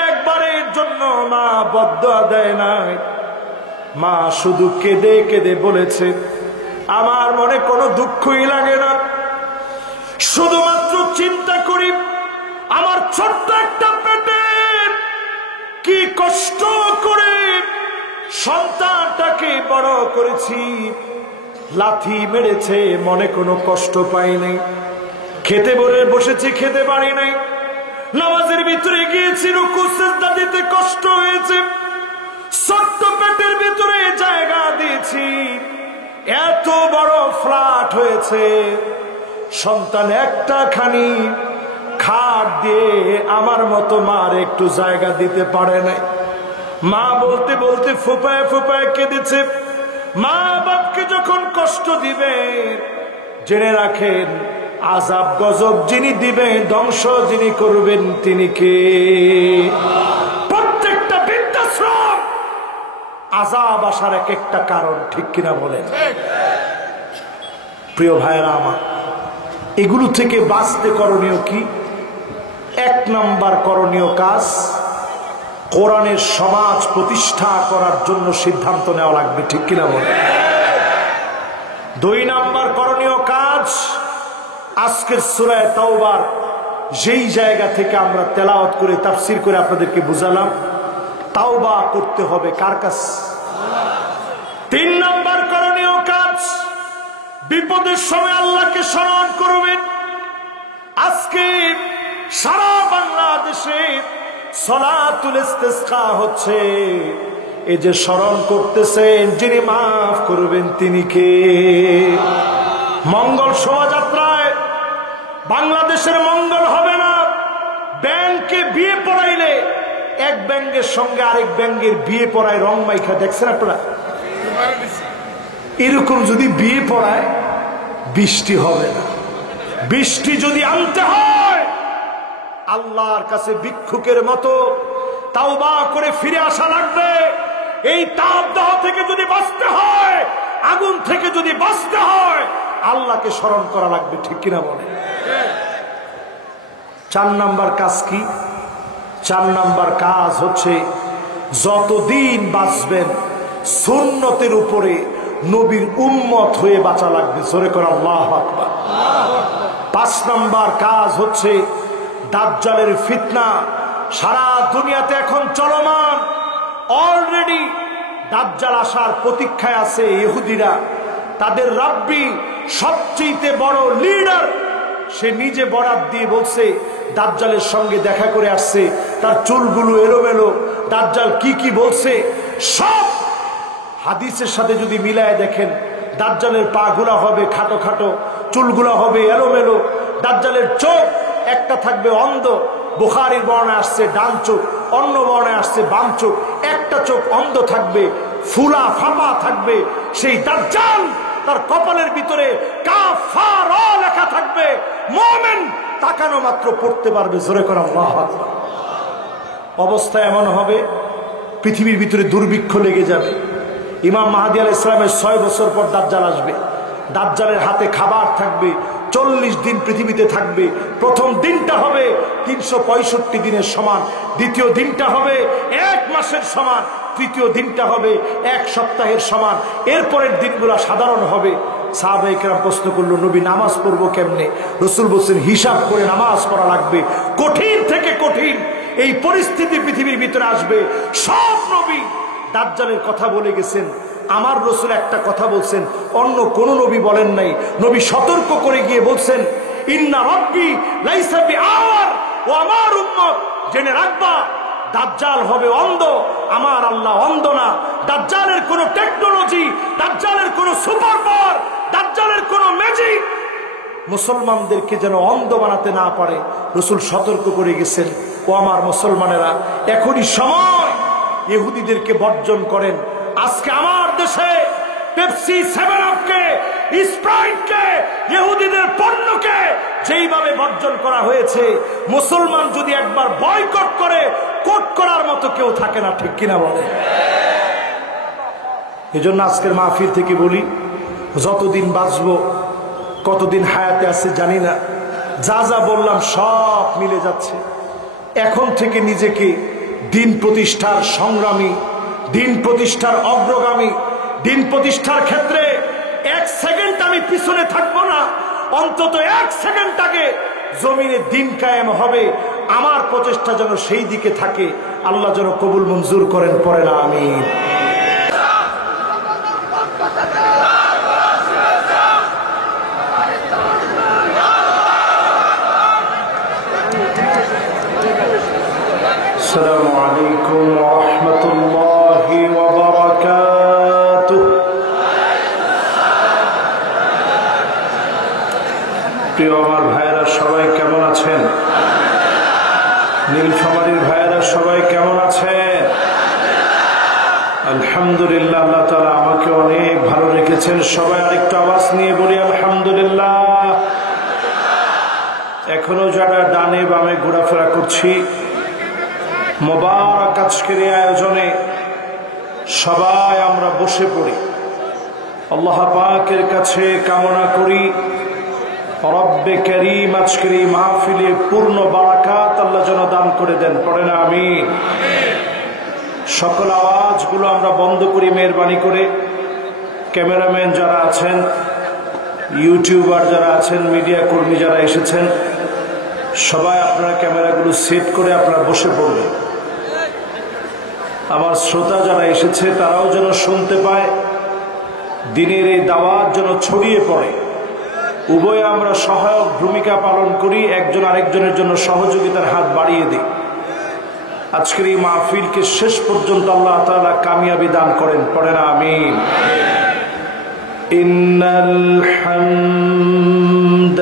একবারের জন্য মা বদদুয়া দেয় নাই, মা শুধু কেঁদে কেঁদে বলেছে, আমার মনে কোনো দুঃখই লাগে না, শুধুমাত্র চিন্তা করি আমার ছোট্ট একটা পেটে কি কষ্ট করে সন্তানটাকে বড় করেছি। লাথি মেরেছে, মনে কোনো কষ্ট পাই নাই। খেতে বসেছি, খেতে পারি নাই। নামাজের ভিতরে গিয়েছি, রুকু সিজদা দিতে কষ্ট হয়েছে। ছোট্ট পেটের ভিতরে জায়গা দিয়েছি, এত বড় ফ্ল্যাট হয়েছে, সন্তান একটা খানি খাট দিয়ে আমার মতো মার একটু জায়গা দিতে পারে নাই। মা বলতে বলতে ফুপায় ফুপায় কেঁদেছে। মা বাপকে যখন কষ্ট দিবে, জেনে রাখেন আযাব গজব যিনি দিবেন, ধ্বংস যিনি করবেন তিনি কে? প্রত্যেকটা বৃদ্ধাশ্রম আযাব আসার এক একটা কারণ, ঠিক কিনা বলেন? প্রিয় ভাইরা আমার, এগুলো থেকে বাঁচতে করণীয় কি? এক নাম্বার করণীয় কাজ, কোরআনের সমাজ প্রতিষ্ঠা করার জন্য সিদ্ধান্ত নেওয়া লাগবে, ঠিক কিনা বলেন? দুই নাম্বার করণীয় কাজ, আজকের সূরা তাওবার যেই জায়গা থেকে আমরা তেলাওয়াত করে তাফসীর করে আপনাদেরকে বুঝালাম, তাওবা করতে হবে কার কাছে? তিন নাম্বার করণীয় কাজ, বিপদের সময় আল্লাহকে স্মরণ করবেন। আজকে সারা বাংলাদেশে সালাতুল ইস্তিসকা হচ্ছে। এই যে স্মরণ করতেছেন, যিনি মাফ করবেন তিনি কে? মঙ্গল শোভাযাত্রায় বাংলাদেশের মঙ্গল হবে না। ব্যাংকে বিয়ে পড়াইলে এক ব্যাংকের সঙ্গে আরেক ব্যাংকের বিয়ে পড়ায় রং মাইখা, দেখছেন আপনারা? এরকম যদি বিয়ে পড়ায় বৃষ্টি হবে না। বৃষ্টি যদি আনতে হয় আল্লাহর কাছে ভিক্ষুকের মতো তাওবা করে ফিরে আসা লাগবে। এই তাপদাহ থেকে যদি বাঁচতে হয়, আগুন থেকে যদি বাঁচতে হয়, আল্লাহকে স্মরণ করা লাগবে, ঠিক কিনা বলে? চার নাম্বার কাজ কি? চার নাম্বার কাজ হচ্ছে যতদিন বাঁচবেন সুন্নতের উপরে নবীর উম্মত হয়ে বাঁচা লাগবে। জোরে করে আল্লাহু আকবার। পাঁচ নাম্বার কাজ হচ্ছে দাজ্জালের ফিতনা সারা দুনিয়াতে এখন চলমান। অলরেডি দাজ্জাল আসার প্রতীক্ষায় আছে ইহুদিরা। তাদের রাব্বি সবচেয়ে বড় লিডার, সে নিজে বরাত দিয়ে বলছে দাজ্জালের সঙ্গে দেখা করে আসছে, তার চুলগুলো এলোমেলো, দাজ্জাল কি কি বলছে সব হাদিসের সাথে যদি মিলায় দেখেন, দাজ্জালের পা গুলা হবে খাটো খাটো, চুলগুলো হবে এলোমেলো। দাজ্জালের চোখ একটা থাকবে অন্ধ, বুখারীর বর্ণনায় আসছে ডান চোখ, অন্য বর্ণনায় আসছে বাম চোখ, একটা চোখ অন্ধ থাকবে, ফুলা ফাঁপা থাকবে। সেই দাজ্জাল তার কপালের ভিতরে কাফার লেখা থাকবে, মুমিন তাকানো মাত্র পড়তে পারবে। জোরে করে আল্লাহু আকবার। অবস্থা এমন হবে পৃথিবীর ভিতরে দুর্ভিক্ষ লেগে যাবে। ইমাম মাহদী আলাইহিস সালামের 6 বছর পর দাজ্জাল আসবে। দাজ্জালের হাতে খাবার থাকবে, 40 দিন পৃথিবীতে থাকবে। প্রথম দিনটা হবে 365 দিনের সমান, দ্বিতীয় দিনটা হবে 1 মাসের সমান, তৃতীয় দিনটা হবে 1 সপ্তাহের সমান, এরপরের দিনগুলো সাধারণ হবে। সাহাবায়ে কেরাম প্রশ্ন করলো, নবী নামাজ পড়বো কেমনে? রাসূল বলছেন, হিসাব করে নামাজ পড়া লাগবে। কঠিন থেকে কঠিন এই পরিস্থিতি পৃথিবীর ভিতরে আসবে। সব নবী দাজ্জালের কথা বলে গেছেন, আমার রাসূল একটা কথা বলছেন, অন্য কোন নবী বলেন নাই। নবী সতর্ক করে গিয়ে বলছেন, ইন্না রাব্বি লাইসা বিআওয়ার, ও আমার উম্মত জেনে রাখবা দাজ্জাল হবে অন্ধ, আমার আল্লাহ অন্ধ না। দাজ্জালের কোনো টেকনোলজি, দাজ্জালের কোনো সুপার পাওয়ার, দাজ্জালের কোনো ম্যাজিক মুসলমানদেরকে যেন অন্ধ বানাতে না পারে। রাসূল সতর্ক করে গেছেন, ও আমার মুসলমানেরা, এখনই সময় ইহুদিদেরকে বর্জন করেন। আজকে আমার দেশে পেপসি, 7 আপকে, স্প্রাইটকে, ইহুদিদের পণ্যকে যেইভাবে বর্জন করা হয়েছে, মুসলমান যদি একবার বয়কট করে, কোট করার মতো কেউ থাকে না, ঠিক কিনা বলে? এজন্য আজকের মাহফিল থেকে বলি, যতদিন বাঁচবো, কতদিন হায়াতে আছে জানি না, যা যা বললাম সব মিলে যাচ্ছে। এখন থেকে নিজেকে দিন প্রতিষ্ঠার সংগ্রামী, দিন প্রতিষ্ঠার অগ্রগামী, দিন প্রতিষ্ঠার ক্ষেত্রে 1 সেকেন্ড আমি পিছনে থাকবো না। অন্তত 1 সেকেন্ড আগে জমিনে দিন কায়েম হবে, আমার প্রচেষ্টা যেন সেই দিকে থাকে। আল্লাহ যেন কবুল মঞ্জুর করেন, পড়েন আমিন। আসসালামু আলাইকুম ওয়া রাহমাতুল্লাহি ওয়া বারাকাতুহু। প্রিয় আমার ভাইয়েরা সবাই কেমন আছেন? নীলফামারীর ভাইয়েরা সবাই কেমন আছেন? আলহামদুলিল্লাহ, আল্লাহ তাআলা আমাকে অনেক ভালো রেখেছেন। সবাই আরেকটু আওয়াজ নিয়ে বলি আলহামদুলিল্লাহ। এখনো যারা ডানে বামে ঘোরাফেরা করছি, মোবারক আজকের এই আয়োজনে সবাই আমরা বসে পড়ি। আল্লাহ পাকের কাছে কামনা করি, রব্বে করিম আজকের এই মাহফিলে পূর্ণ বারাকাত আল্লাহ যেন দান করে দেন, পড়েন আমিন। সকল আওয়াজগুলো আমরা বন্ধ করি মেহেরবানি করে। ক্যামেরাম্যান যারা আছেন, ইউটিউবার যারা আছেন, মিডিয়া কর্মী যারা এসেছেন, সবাই আপনারা ক্যামেরাগুলো সেট করে আপনারা বসে পড়বেন। আমার শ্রোতা যারা এসেছে তারাও যেন শুনতে পায়, দিনের এই দাওয়াত যেন ছড়িয়ে পড়ে। উভয়ে আমরা সহায়ক ভূমিকা পালন করি, একজন আরেকজনের জন্য সহযোগিতার হাত বাড়িয়ে দিই। আজকের এই মাহফিলকে শেষ পর্যন্ত আল্লাহ তাআলা কামিয়াবি দান করেন, পড়েন আমিন। ইন্নাল হামদালিল্লাহ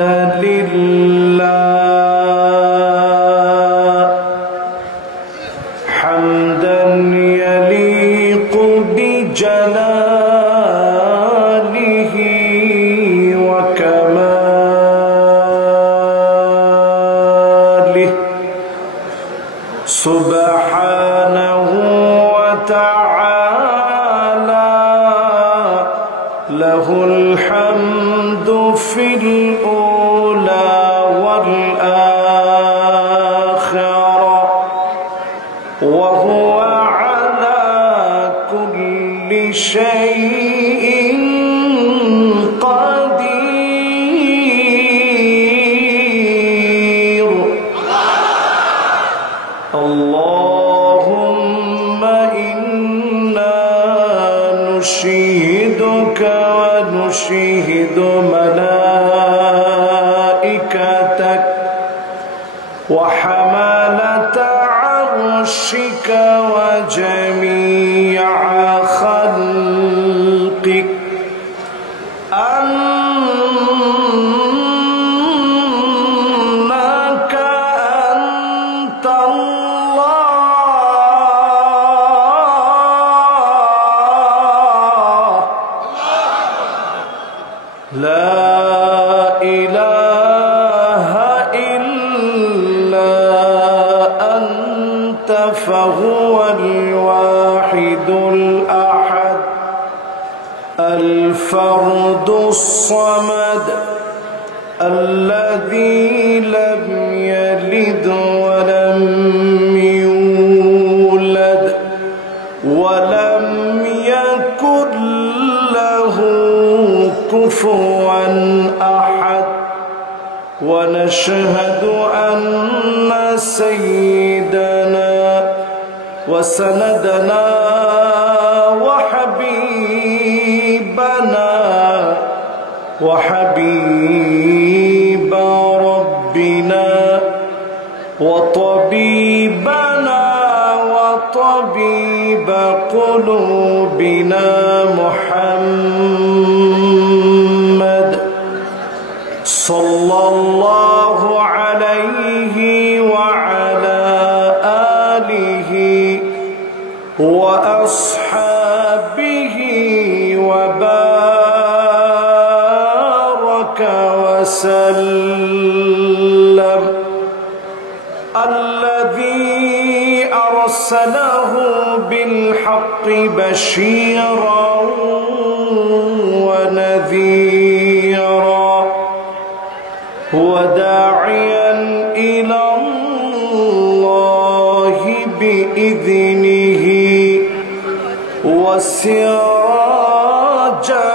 سبحانه وتعالى له الحمد في الأولى والآخرة وهو على كل شيء قدير. اللهم إنا نشهدك ونشهد ملائكتك وحملة عرشك وجميع خلقك أنك الصمد الذي لم يلد ولم يولد ولم يكن له كفوا أحد. ونشهد أن سيدنا وسندنا وحبيب ربنا وطبيبنا وطبيب قلوبنا محمد صلى الله عليه وعلى آله وأصحابه وبارك وسلم. الذي أرسله بالحق بشيرا ونذيرا وداعيا إلى الله بإذنه وسراجا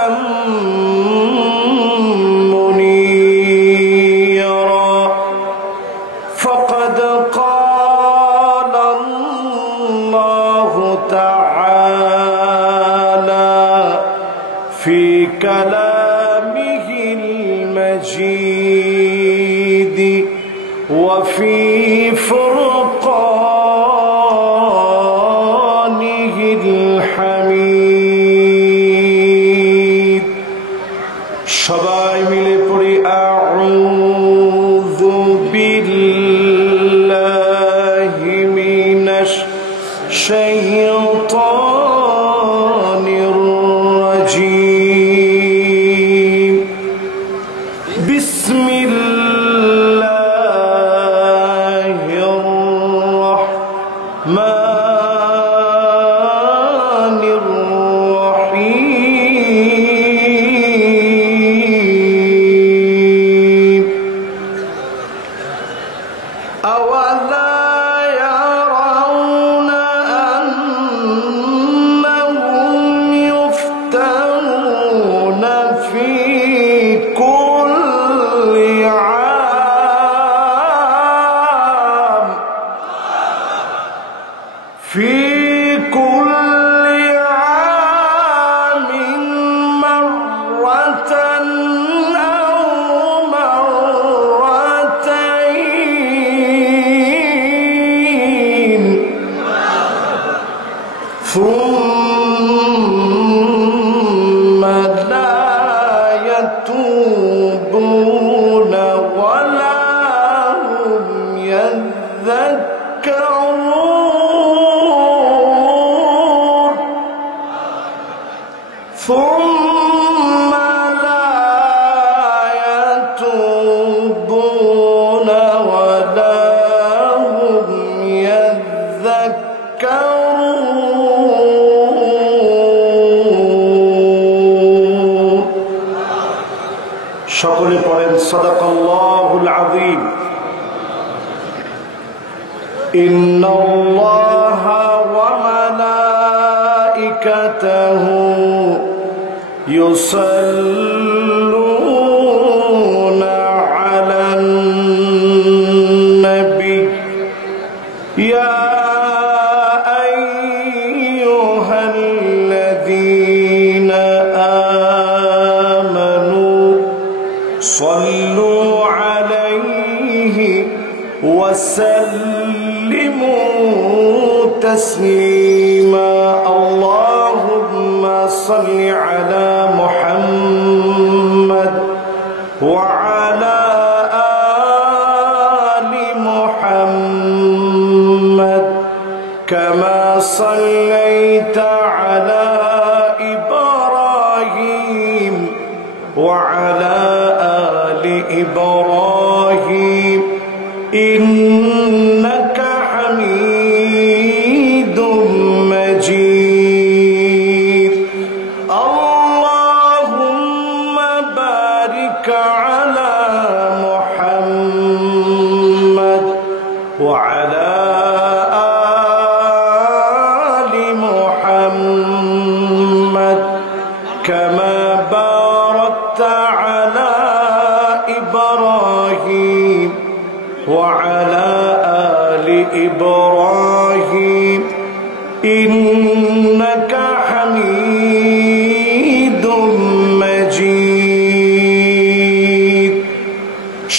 منيرا. فقد قال الله تعالى في كلامه المجيد وفي فرقانه الحميد. সবাই মিলে পড়ি আউযু বিল্লাহি মিনাশ শাইতানির রাজীম। বিসমিল্লাহির রাহমানির রাহিম। أولا يرون أنهم يفتنون في كل عام مرة أو مرتين ثم لا يتوبون ولا هم يذكرون. ثم لا يتوبون ولا هم يذكرون. সকলে পড়েন সাদাকাল্লাহুল আযীম। ইন্নাল্লাহা ওয়া মালাইকাতাহু ইউসাল্লুনা আলান নবী ইয়া আইয়ুহাল্লাযীনা আমানু সাল্লু আলাইহি ওয়া সাল্লিমু তাসলিমা। আল্লাহুম্মা সাল্লি আলা মুহাম্মাদ ওয়া আলা আলি মুহাম্মাদ কামা সাল্লাইতা আলা ইব্রাহিম ওয়া আলা আলি ইব্রাহিম ইন্নাকা হামিদুম মাজিদ। আল্লাহুম্মা وعلى آل محمد كما باركت على إبراهيم وعلى آل إبراهيم إنك حميد مجيد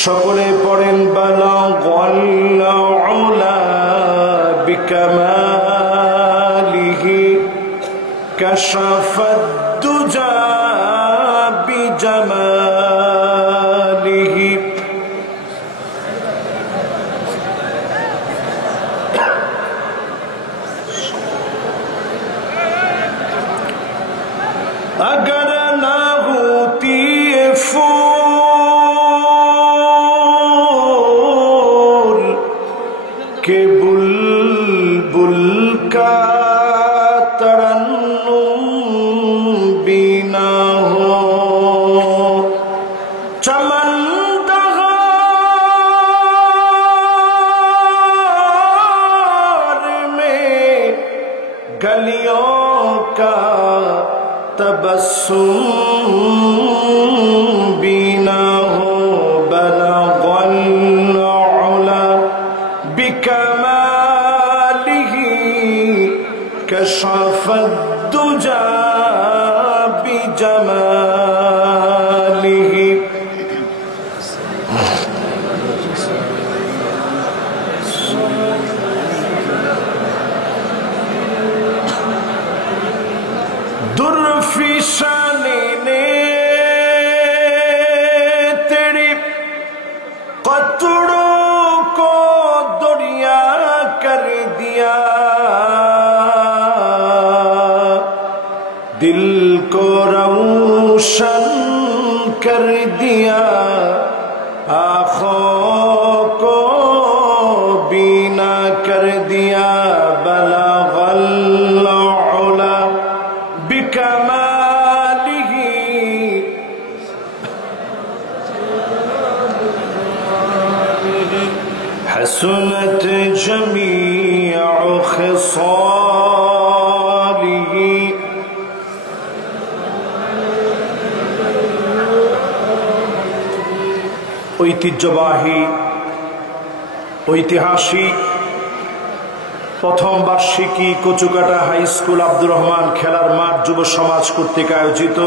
সকলে পড়েন বালাগাল উলা বিকামালিহি কাশাফাদ দুজা বিজামালিহি अगर ना होती ये फूल के बुलबुल का तरन्नुम भी ना हो चमन दहार में गलियों का तबस्सुम भी ना हो बलगल उला बिकमालिही कशफद दुजा बिजमालिही दुर्फिशानी ने तेरी कतड़ों को दरिया कर दिया दिल को रोशन कर दिया आँखों को बीना कर दिया बलगल उला बिकमालिही हसनत जमीअ खिसालिही ঐতিহ্যবাহী ঐতিহাসিক প্রথম বার্ষিকী কচুকাটা হাই স্কুল আব্দুর রহমান খেলার মাঠ যুব সমাজ কর্তৃক আয়োজিত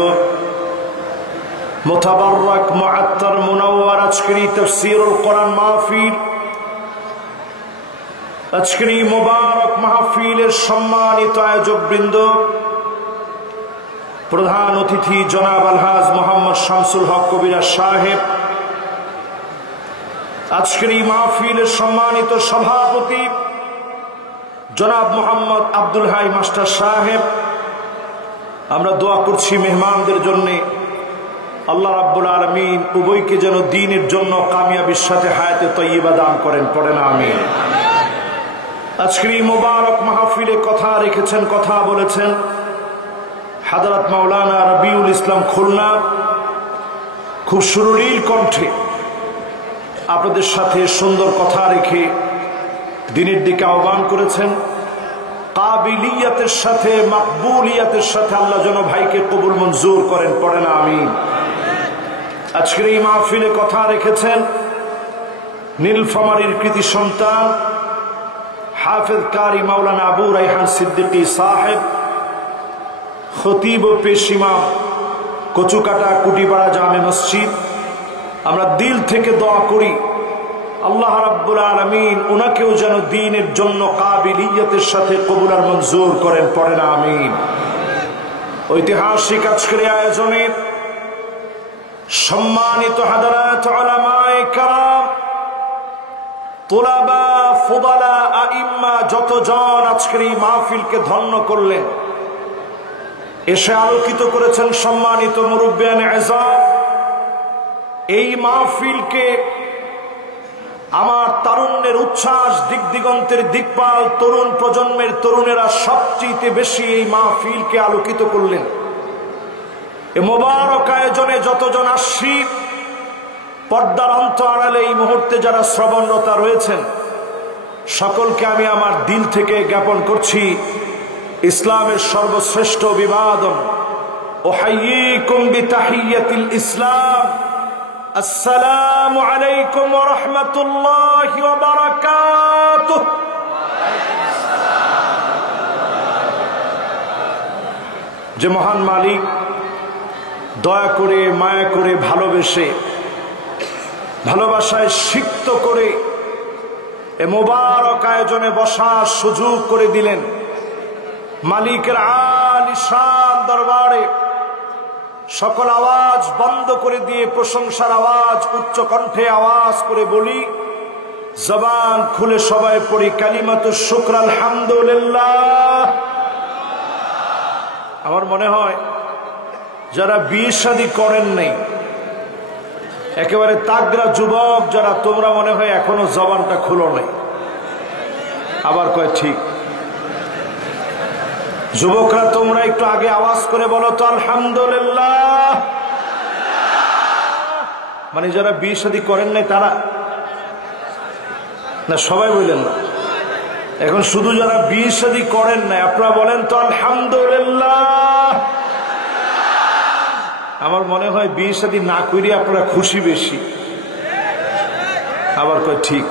মুতাবাররাক মুআত্তার মুনাওয়ার আজকের তাফসীরুল কোরআন মাহফিল আজকের মুবারক মাহফিলের সম্মানিত আয়োজকবৃন্দ প্রধান অতিথি জনাব আলহাজ মোহাম্মদ শামসুল হক কবিরা সাহেব আজকের এই মাহফিলের সম্মানিত সভাপতি জনাব মোহাম্মদ আব্দুল হাই মাস্টার সাহেব আমরা দোয়া করছি মেহমানদের জন্য আল্লাহ রাব্বুল আলামিন উভয়কে যেন দ্বীনের জন্য কামিয়াবির সাথে হায়াতে তয়্যিবা দান করেন পড়েন আমিন আজকের এই মুবারক মাহফিলে কথা রেখেছেন কথা বলেছেন হযরত মাওলানা রবিউল ইসলাম খুলনা খুব সুরলীল কণ্ঠে আপনাদের সাথে সুন্দর কথা রেখে দ্বীনের দিকে আহ্বান করেছেন কাবিলিয়াতের সাথে মাকবুলিয়াতের সাথে আল্লাহ যেন ভাইকে কবুল মঞ্জুর করেন পড়েন আমিন আজকের এই মাহফিলে কথা রেখেছেন নীলফামারীর কৃতি সন্তান হাফেজ কারি মাওলানা আবু রায়হান সিদ্দিকী সাহেব খতিব ও পেশ ইমাম কচুকাটা কুটিপাড়া জামে মসজিদ আমরা দিল থেকে দোয়া করি আল্লাহ রাব্বুল আলামিন উনাকেও যেন দ্বীনের জন্য কাবিলিয়তের সাথে কবুল আর মঞ্জুর করেন পড়েন আমিন ঐতিহাসিক আজকের আয়োজনে সম্মানিত হাদারাত উলামায়ে কেরাম তুলাবা ফুদালা আইম্মা যতজন আজকের এই মাহফিলকে ধন্য করলেন এসে আলোকিত করেছেন সম্মানিত মুরব্বিয়ানে আযম এই মাহফিলকে আমার তারুণ্যের উচ্ছ্বাস দিক দিগন্তের দিকপাল তরুণ প্রজন্মের তরুণেরা সবচেয়ে বেশি এই মাহফিলকে আলোকিত করলেন এই মোবারক আয়োজনে যতজন আসছি পর্দার অন্তরালে এই মুহূর্তে যারা শ্রবণরতা রয়েছেন সকলকে আমি আমার দিল থেকে জ্ঞাপন করছি ইসলামের সর্বশ্রেষ্ঠ অভিবাদন। উহাইয়িকুম বিতাহিয়াতিল ইসলাম, আসসালামু আলাইকুম ওয়া রাহমাতুল্লাহি ওয়া বারাকাতুহু। যে মহান মালিক দয়া করে, মায়া করে, ভালোবেসে, ভালোবাসায় সিক্ত করে এ মোবারক আয়োজনে বসার সুযোগ করে দিলেন, মালিকের আলিশান দরবারে সকল আওয়াজ বন্ধ করে দিয়ে প্রশংসার আওয়াজ উচ্চ কণ্ঠে আওয়াজ করে বলি, জবান খুলে সবাই পড়ি কালিমাতুশ শুকর আলহামদুলিল্লাহ। আমার মনে হয় যারা বিয়ে শাদী করেন নাই, একেবারে তাগড়া যুবক যারা, তোমরা মনে হয় এখনো জবানটা খুলো নাই। আবার কয় ঠিক। যুবকরা তোমরা একটু আগে আওয়াজ করে বলো তো আলহামদুলিল্লাহ। মানে যারা বিয়ে শাদী করেন নাই তারা না, সবাই বললেন না। এখন শুধু যারা বিয়ে শাদী করেন নাই আপনারা বলেন তো আলহামদুলিল্লাহ। আমার মনে হয় বিয়ে শাদী না করি আপনারা খুশি বেশি। আবার কয় ঠিক।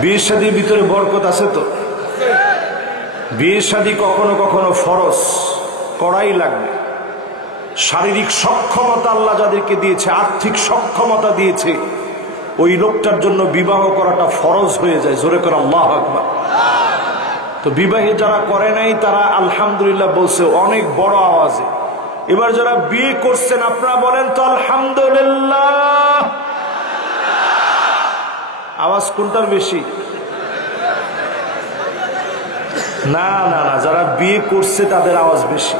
বিয়ে শাদীর ভিতরে বরকত আছে তো। বিয়ে শাদী কখনো কখনো ফরজ করাই লাগবে। শারীরিক সক্ষমতা আল্লাহ যাদেরকে দিয়েছে, আর্থিক সক্ষমতা দিয়েছে, ওই লোকটার জন্য বিবাহ করাটা ফরজ হয়ে যায়। জোরে করে আল্লাহু আকবার। তো বিবাহে যারা করে নাই তারা আলহামদুলিল্লাহ বলছে অনেক বড় আওয়াজে। এবার যারা বিয়ে করছেন আপনারা বলেন তো আলহামদুলিল্লাহ। আওয়াজ কোনটার বেশি? না না না, যারা বিয়ে করছে তাদের আওয়াজ বেশি।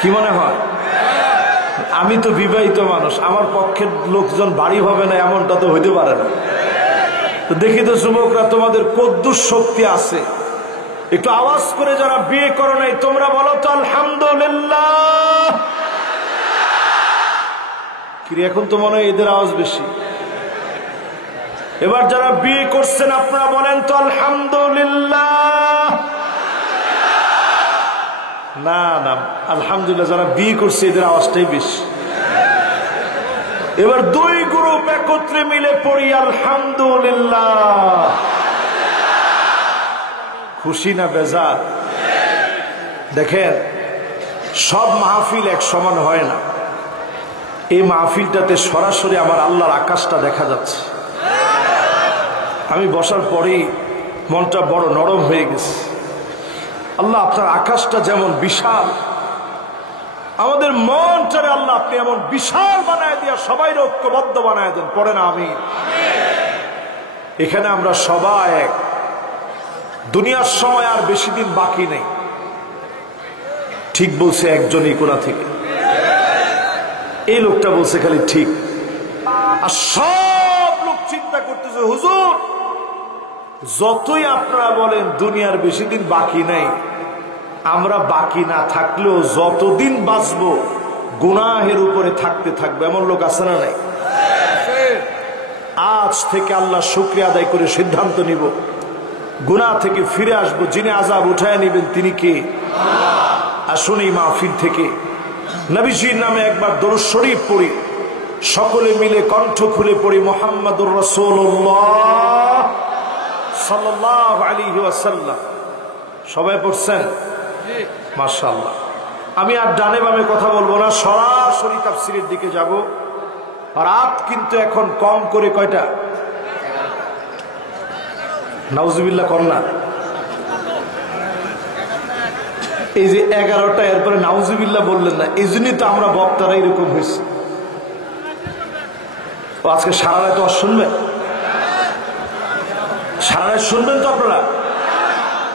কি মনে হয়? আমি তো বিবাহিত মানুষ, আমার পক্ষের লোকজন বাড়ি হবে না এমনটা তো হইতে পারে না। তো দেখি তো যুবকরা তোমাদের কদ্দুর শক্তি আছে। একটু আওয়াজ করে যারা বিয়ে করো নাই তোমরা বলো তো আলহামদুলিল্লাহ। কি এখন তো মনে হয় এদের আওয়াজ বেশি। এবার যারা বিয়ে করছেন আপনারা বলেন তো আলহামদুলিল্লাহ। না না, আলহামদুলিল্লাহ যারা বিয়ে করছে এদের আওয়াজটাই বেশি। এবার দুই গ্রুপ একত্রে মিলে পড়ি আলহামদুলিল্লাহ। খুশি না বেজার? দেখেন, সব মাহফিল এক সমান হয় না। এই মাহফিলটাতে সরাসরি আমার আল্লাহর আকাশটা দেখা যাচ্ছে। আমি বসার পরেই মনটা বড় নরম হয়ে গেছে। আল্লাহ আপনার আকাশটা যেমন বিশাল, আমাদের মনটারে আল্লাহ আপনি এমন বিশাল বানায় দিয়া সবাই ঐক্যবদ্ধ বানায় দেন। পড়ে না আমি। এখানে আমরা সবাই এক। দুনিয়ার সময় আর বেশি দিন বাকি নেই। ঠিক বলছে একজনই কোথা থেকে, এই লোকটা বলছে খালি ঠিক। আর সব লোক চিন্তা করতেছে হুজুর যতই আপনারা বলেন দুনিয়ার বেশি দিন বাকি নেই, আমরা বাকি না থাকলেও যতদিন বাঁচবো গুনাহের উপরে থাকতে থাকবে। এমন লোক আছে না নাই? আজ থেকে আল্লাহ শুকরিয়া আদায় করে সিদ্ধান্ত নিব গুনাহ থেকে ফিরে আসবো। যিনি আযাব উঠায় নিবেন তিনি কে? আসুন এই মাহফিল থেকে নবীজির নামে একবার দরুদ শরীফ পড়ি, সকলে মিলে কণ্ঠ খুলে পড়ি মুহাম্মাদুর রাসূলুল্লাহ সাল্লাল্লাহু আলাইহি ওয়াসাল্লাম। সবাই পড়ছেন? মাশাআল্লাহ। আমি আর ডানে বামে কথা বলবো না, সরাসরি তাফসীরের দিকে যাব। রাত কিন্তু এখন কম করে কয়টা? নাউজুবিল্লাহ কর না। এই যে 11টা, এরপরে নাউজুবিল্লাহ বললেন না, এই জন্যই তো আমরা বক্তারা এরকম হয়েছে। আজকে সারা রাত শুনবেন, সারা রাত শুনবেন তো আপনারা।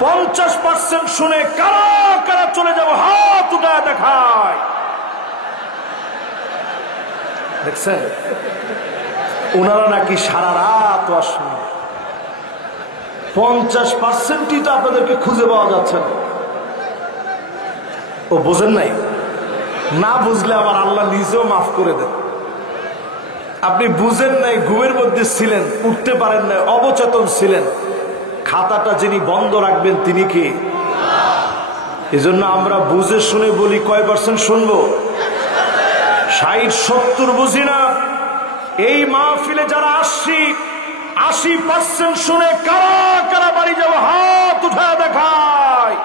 50% শুনে কারা কারা চলে যাব হাত উঠায় দেখায়। দেখছেন ওনারা নাকি সারা রাত শুনবে। 50%ই তো আপনাদেরকে খুঁজে পাওয়া যাচ্ছে না। ও বোঝেন নাই? না বুঝলে আবার আল্লাহ নিজেও মাফ করে দেন। আপনি বুঝেন নাই, ঘুমের মধ্যে ছিলেন, উঠতে পারেন নাই, অবচেতন ছিলেন। খাতাটা যিনি বন্ধ রাখবেন তিনি কে? এজন্য আমরা বুঝে শুনে বলি, কয় পার্সেন্ট শুনবো? 60-70 বুঝি না। এই মাহফিলে যারা 80% শুনে কারা কারা বাড়ি যাবো হাত উঠায় দেখায়,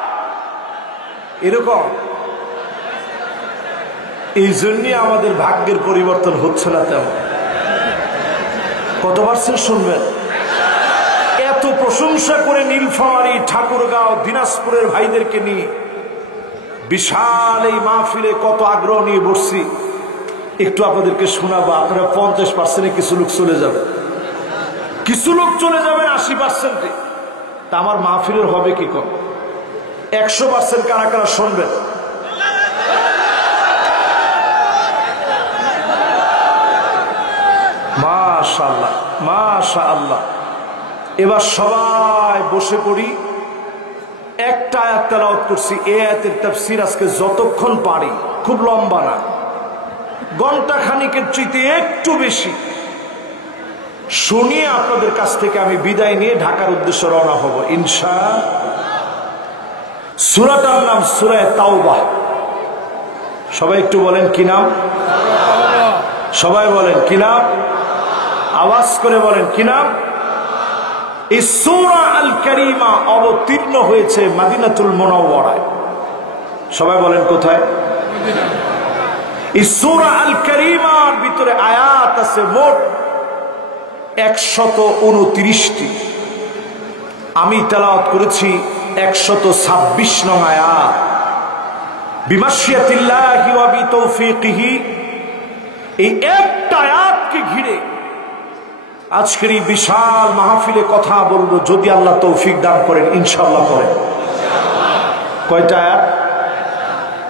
এরকম। এই জন্যই আমাদের ভাগ্যের পরিবর্তন হচ্ছে না তেমন। কত পার্সেন্ট শুনবেন? এত প্রশংসা করে নীলফামারী, ঠাকুরগাঁও, দিনাজপুরের ভাইদেরকে নিয়ে বিশাল এই মাহফিলে কত আগ্রহ নিয়ে বসছি, একটু আপনাদেরকে শোনাবো। আপনারা 50%-এ কিছু লোক চলে যাবে, কিছু লোক চলে যাবেন 80%-এ। তা আমার মাহফিলের হবে কি কম? 100% কারা কারা শুনবেন? মাশাআল্লাহ, মাশাআল্লাহ। এবার সবাই বসে পড়ি। একটা আয়াত তেলাওয়াত করছি, এই আয়াতের তাফসীর আজকে যতক্ষণ পারি, খুব লম্বা না, ঘন্টা খানিকের চাইতে একটু বেশি শুনিয়ে আপনাদের কাছ থেকে আমি বিদায় নিয়ে ঢাকার উদ্দেশ্যে রওনা হব ইনশাআল্লাহ। সূরাটার নাম সূরা তাওবা। সবাই একটু বলেন কি নাম? সবাই বলেন কি নাম? আওয়াজ করে বলেন কি নাম? এই সূরা আল কারীমা অবতীর্ণ হয়েছে মদিনাতুল মুনাওয়ারায়। সবাই বলেন কোথায়? এই সূরা আল কারীমার ভিতরে আয়াত আছে মোট 129টি। আমি তেলাওয়াত করেছি 126 নং আয়াত। বিমাশিয়াতিল্লাহি ওয়া বিতৌফিকিহি, এই একটা আয়াতকে ঘিরে আজকের এই বিশাল মাহফিলে কথা বলবো, যদি আল্লাহ তৌফিক দান করেন ইনশাআল্লাহ। করেন কয়টা আয়াত?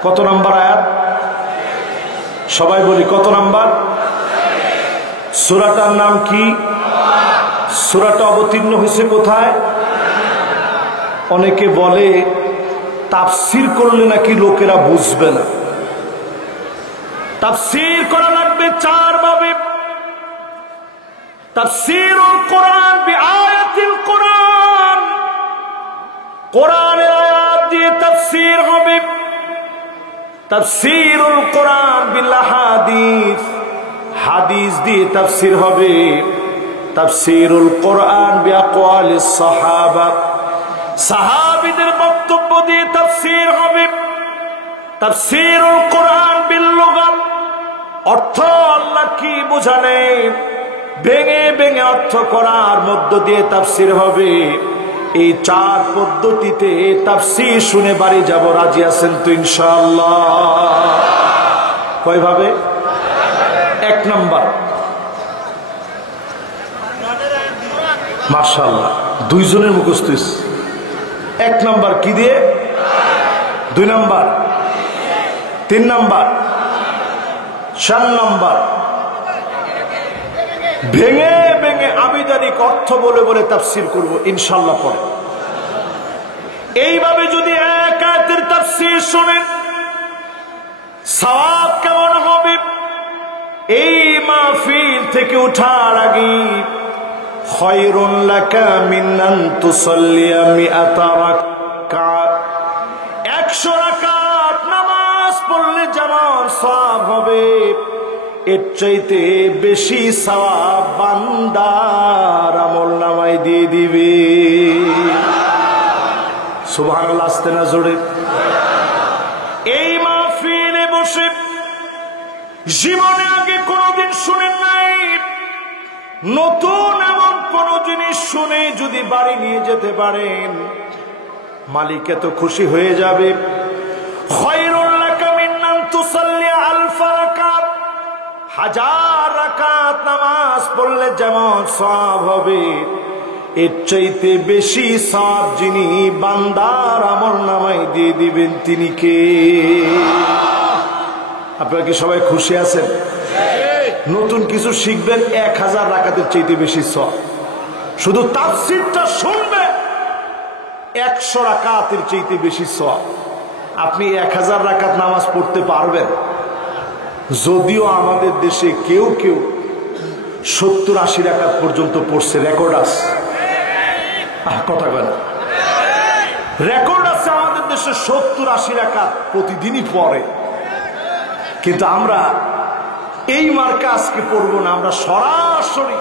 কত নাম্বার আয়াত? সবাই বলি কত নাম্বার? সূরাটার নাম কি? সূরাটা অবতীর্ণ হয়েছে কোথায়? অনেকে বলে তাফসীর করলে নাকি লোকেরা বুঝবে না। তাফসীর করা লাগবে 4 ভাবে। তাফসীরুল কোরআন বিআয়াতিল কোরআন, কোরআনের আয়াত দিয়ে তাফসীর হবে। তাফসীরুল কোরআন বিল হাদিস, হাদিস দিয়ে তাফসীর হবে। তাফসীরুল কোরআন বিআকওয়ালিস সাহাবা, সাহাবীদের বক্তব্য দিয়ে তাফসীর হবে। তাফসীরুল কোরআন বিল লুগা, অর্থ আল্লাহ কি বোঝালেন ভেঙে ভেঙে অর্থ করার মধ্য দিয়ে তাফসীর হবে। এই 4 পদ্ধতিতে তাফসীর শুনে বাড়ি যাব, রাজি আছেন তো ইনশাআল্লাহ? কয় ভাবে? 1 নাম্বার, মাশাআল্লাহ 2 জনের মুখস্থ হইছে। 1 নাম্বার কি দিয়ে? 2 নাম্বার, 3 নাম্বার, 4 নাম্বার। ভেঙে ভেঙে আবিধানিক অর্থ বলে বলে তাফসীর করব ইনশাআল্লাহ। পরে এইভাবে যদি এক আয়াতের তাফসীর শুনেন সওয়াব কেমন হবে? এই মাহফিল থেকে ওঠার আগে খায়রুন লাকা মিন আন তুসাল্লিয়া মিআতা রাকাত, 100 রাকাত নামাজ পড়লে যেমন সওয়াব হবে, এর চাইতে বেশি সওয়াব বান্দার আমলনামায় দিয়ে দিবে। সুবহানাল্লাহ, আসতে না জোরে। এই মাহফিলে বসে জীবনে আগে কোনোদিন শুনেন নাই, নতুন এমন কোন জিনিস শুনে যদি বাড়ি নিয়ে যেতে পারেন, মালিক এত খুশি হয়ে যাবে। খায়রুল লাকা মিন আন তুসাল্লি আলফা রাকাত, 1000 রাকাত নামাজ পড়লে যেমন সওয়াব হবে, এর চাইতে বেশি সওয়াব যিনি বান্দার আমলনামায় দিয়ে দিবেন তিনি কে? আপনারা কি সবাই খুশি আছেন? নতুন কিছু শিখবেন, 1000 রাকাতের চাইতে বেশি সওয়াব। শুধু তাফসীরটা শুনবে, 100 রাকাতের চাইতে বেশি সওয়াব। আপনি 1000 রাকাত নামাজ পড়তে পারবেন? যদিও আমাদের দেশে কেউ কেউ 70-80 রাকাত পর্যন্ত পড়ছে, রেকর্ড আছে। কথা বলেন, রেকর্ড আছে আমাদের দেশে 70-80 রাকাত প্রতিদিনই পড়ে। কিন্তু আমরা এই মার্কা আজকে পড়বো না, আমরা সরাসরি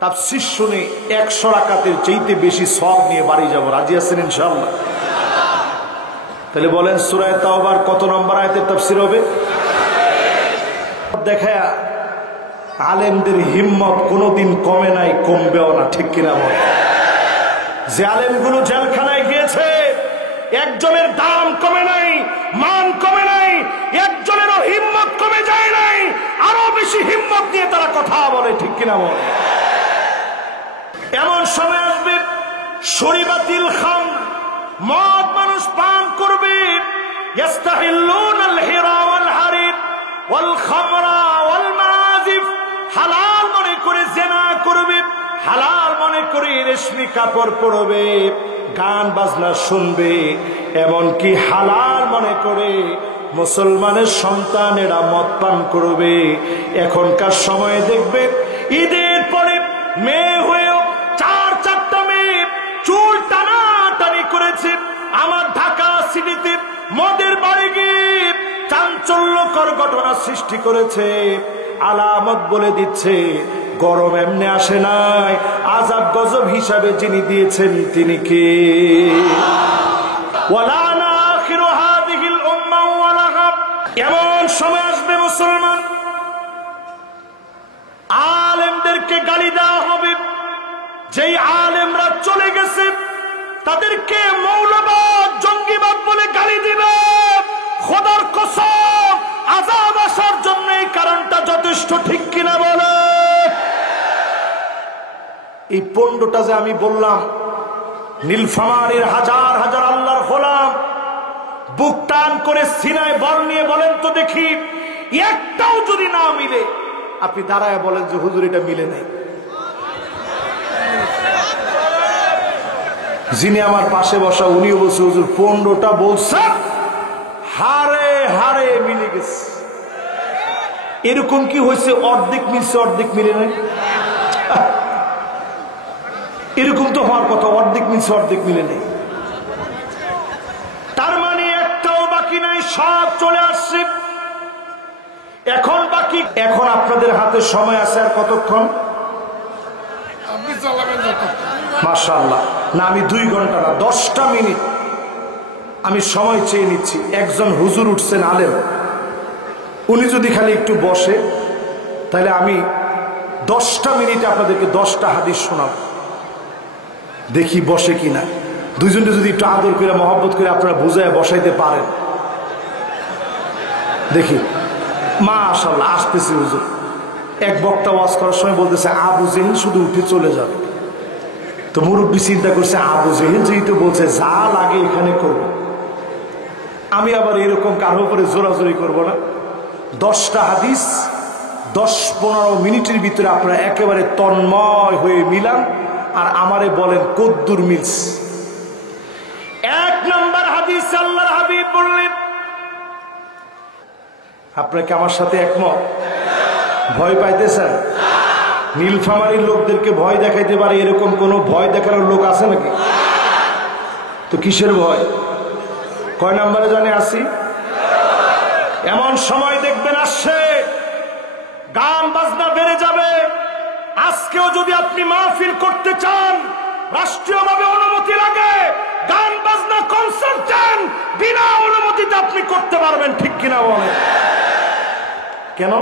তাফসীর শুনে 100 রাকাতের চাইতে বেশি সওয়াব নিয়ে বাড়ি যাব। রাজি আছেন ইনশাআল্লাহ? তাহলে বলেন সূরা তাওবার কত নম্বর আয়াতের তাফসীর হবে? দেখা আলেমদের হিম্মত কোনোদিন কমে নাই, কমবেও না, ঠিক কিনা বলে? যে আলেমগুলো জেলখানায় গিয়েছে একজনের দাম কমে নাই, মান কমে নাই, একজনেরও হিম্মত কমে যায় নাই, আরো বেশি হিম্মত নিয়ে তারা কথা বলে, ঠিক কিনা বলে? এমন সময় আসবে শরিবাতিল খামর, মদ মানুষ পান করবে, ইস্তাহিল্লুনাল হিরা ওয়াল হারির ওয়াল খামরা ওয়াল মাযিফ, হালাল মনে করে জিনা করবে, হালাল মনে করে রেশমি কাপড় পরবে, গান বাজনা শুনবে, এমনকি হালাল মনে করে মুসলমানের সন্তানেরা মদ পান করবে। এখনকার সময়ে দেখবে ঈদের পরে মেয়ে হয়েও 4-4টা মেয়ে চুল টানাটানি করেছে। আমার ঢাকা সিটিতে মদের বাড়ি গিয়ে চাঞ্চল্যকর ঘটনা সৃষ্টি করেছে, আলামত বলে দিচ্ছে গরম এমনি আসে নাই, আযাব গজব হিসাবে যিনি দিয়েছেন তিনি কে? ওয়ালানা আখিরু হাযিহিল উম্মাহ ওয়ালাহা। এমন সময় আসবে মুসলমান আলেমদেরকে গালি দেওয়া হবে, যেই আলেমরা চলে গেছে তাদেরকে মৌলবাদ জঙ্গিবাদ বলে গালি দিবে। খোদার কসম আযাব আসার জন্য এই কারণটা যথেষ্ট, ঠিক কিনা বলে? এই 15টা যে আমি বললাম, নীলফামারীর হাজার হাজার আল্লাহর গোলাম বুক টান করে সিনায় বল নিয়ে বলেন তো দেখি, একটাও যদি না মিলে আপনি দাঁড়ায় বলেন যে হুজুর এটা মিলে নাই। যিনি আমার পাশে বসা উনিও বলছে হুজুর 15টা বলছে হারে হারে মিলে গেছে। এরকম কি হয়েছে অর্ধেক মিলছে অর্ধেক মিলে নাই? এরকম তো হওয়ার কথা, অর্ধেক মিলছে অর্ধেক মিলে নেই। তার মানে একটাও বাকি নাই, সব চলে আসছে। এখন বাকি, এখন আপনাদের হাতে সময় আছে আর কতক্ষণ? মাশাআল্লাহ, না আমি 2 ঘন্টা না 10টা মিনিট আমি সময় চেয়ে নিচ্ছি। একজন হুজুর উঠছেন আলেম, উনি যদি খালি একটু বসে তাহলে আমি 10টা মিনিটে আপনাদেরকে 10টা হাদিস শোনাব, দেখি বসে কিনা। দুইজনকে যদি একটু আদর করে মহব্বত করে আপনারা বুঝায় বসাইতে পারেন, দেখি। মাশাআল্লাহ, আসতেছি হুজুর। এক বক্তা ওয়াজ করার সময় বলতেছে আবু জেহেল শুধু উঠে চলে যাবে। তো মুরব্বী চিন্তা করছে আবু জেহেল যেহেতু বলছে যা লাগে এখানে করব, আমি আবার এরকম কারো উপরে জোরাজোরি করব না। 10টা হাদিস 10-15 মিনিটের ভিতরে আপনারা একেবারে তন্ময় হয়ে মিলান আর আমারে বলেন কদ্দুর মিলস। 1 নম্বর হাদিস আল্লাহর হাবিব বললেন, আপনারা কি আমার সাথে একমত? ভয় পাইতেছেন? নীলফামারীর লোকদেরকে ভয় দেখাইতে পারে এরকম কোন ভয় দেখানোর লোক আছে নাকি? তো কিসের ভয়? কয় নম্বরে জানে আসি? এমন সময় দেখবেন আসছে, গান বাজনা বেড়ে যাবে। আজকেও যদি আপনি মাহফিল করতে চান, রাষ্ট্রীয়ভাবে অনুমতি লাগে, গান বাজনা কনসার্ট দেন, বিনা অনুমতিতে আপনি করতে পারবেন, ঠিক কিনা বলেন? কেন?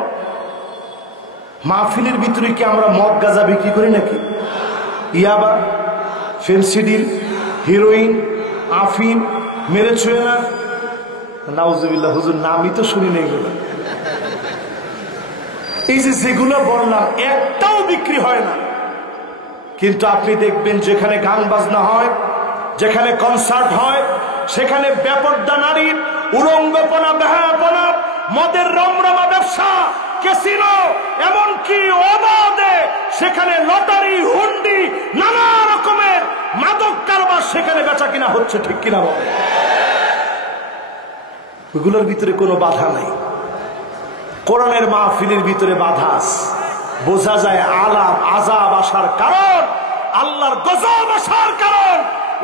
মাহফিলের ভিতরে কি আমরা মদ গাঁজা বিক্রি করি নাকি? ইয়াবা, ফেন্সিডিল, হিরোইন, আফিম মেরে ছুঁয়ে না? নাউজুবিল্লাহ, হুজুর নামই তো শুনি না এগুলো। এই যে যেগুলো বললাম একটাও বিক্রি হয় না। কিন্তু আপনি দেখবেন যেখানে গান বাজনা হয়, যেখানে কনসার্ট হয়, সেখানে বেপরদা নারীর উলঙ্গপনা, বেহায়াপনা, মদের রমরমা ব্যবসা, ক্যাসিনো, এমনকি অবাধে সেখানে লটারি, হুন্ডি, নানা রকমের মাদক কারবার সেখানে বেচা কিনা হচ্ছে, ঠিক কিনা বলে? ওইগুলোর ভিতরে কোনো বাধা নাই। কোরআনের মাহফিলের ভিতরে বাধা আছে। বোঝা যায় আলাম আযাব আসার কারণ, আল্লাহর গজব আসার কারণ।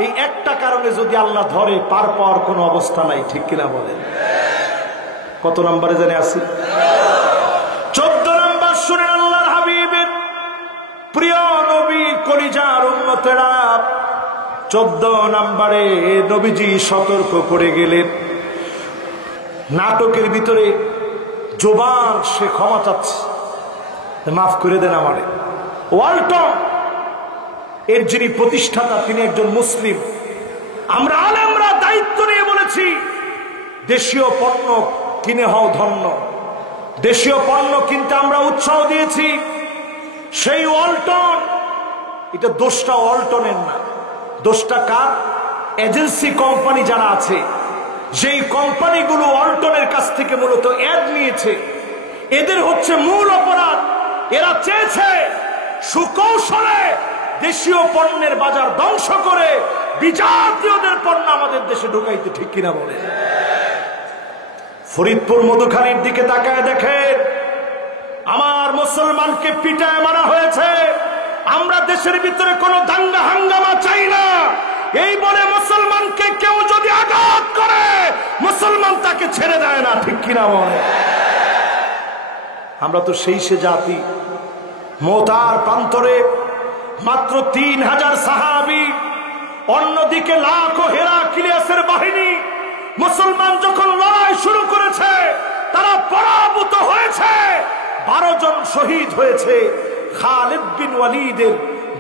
এই একটা কারণে যদি আল্লাহ ধরে, পার পাওয়ার কোনো অবস্থা নাই। ঠিক কিনা বলেন? কত নম্বরে জানে আছি? 14 নম্বর। শুনেন আল্লাহর হাবিবের প্রিয় নবী কলিজার উম্মতেরা, 14 নম্বরে নবীজি সতর্ক করে গেলেন। নাটকের ভিতরে জোবান সে ক্ষমা চাচ্ছে, মাফ করে দেন আমারে। ওয়ালটন এর যিনি প্রতিষ্ঠাতা তিনি একজন মুসলিম। আমরা আলেমরা দায়িত্ব নিয়ে বলেছি, দেশীয় পণ্য কিনে হও ধন্য। দেশীয় পণ্য কিনতে আমরা উৎসাহ দিয়েছি। সেই ওয়ালটন, এটা দোষটা ওয়ালটনের না, দোষটা কার? এজেন্সি কোম্পানি যারা আছে, যেই কোম্পানিগুলো ওয়ালটনের কাছ থেকে মূলত অ্যাড নিয়েছে, এদের হচ্ছে মূল অপরাধ। এরা চেয়েছে সুকৌশলে দেশীয় পণ্যের বাজার ধ্বংস করে বিজাতীয়দের পণ্য আমাদের দেশে ঢুকাইতে। ঠিক কিনা বলে? ফরিদপুর মধুখালীর দিকে তাকায় দেখেন, আমার মুসলমানকে পিটায় মারা হয়েছে। আমরা দেশের ভিতরে কোনো দাঙ্গা হাঙ্গামা চাই না, এই বলে মুসলমানকে কেউ যদি আঘাত করে, মুসলমান তাকে ছেড়ে দেয় না। ঠিক কিনা বলে? আমরা তো সেই সে জাতি। মোতার প্রান্তরে মাত্র 3000 সাহাবী, অন্যদিকে লাখো হেরাক্লিয়াসের বাহিনী। মুসলমান যখন লড়াই শুরু করেছে, তারা পরাভূত হয়েছে। 12 জন শহীদ হয়েছে। খালিদ বিন ওয়ালিদের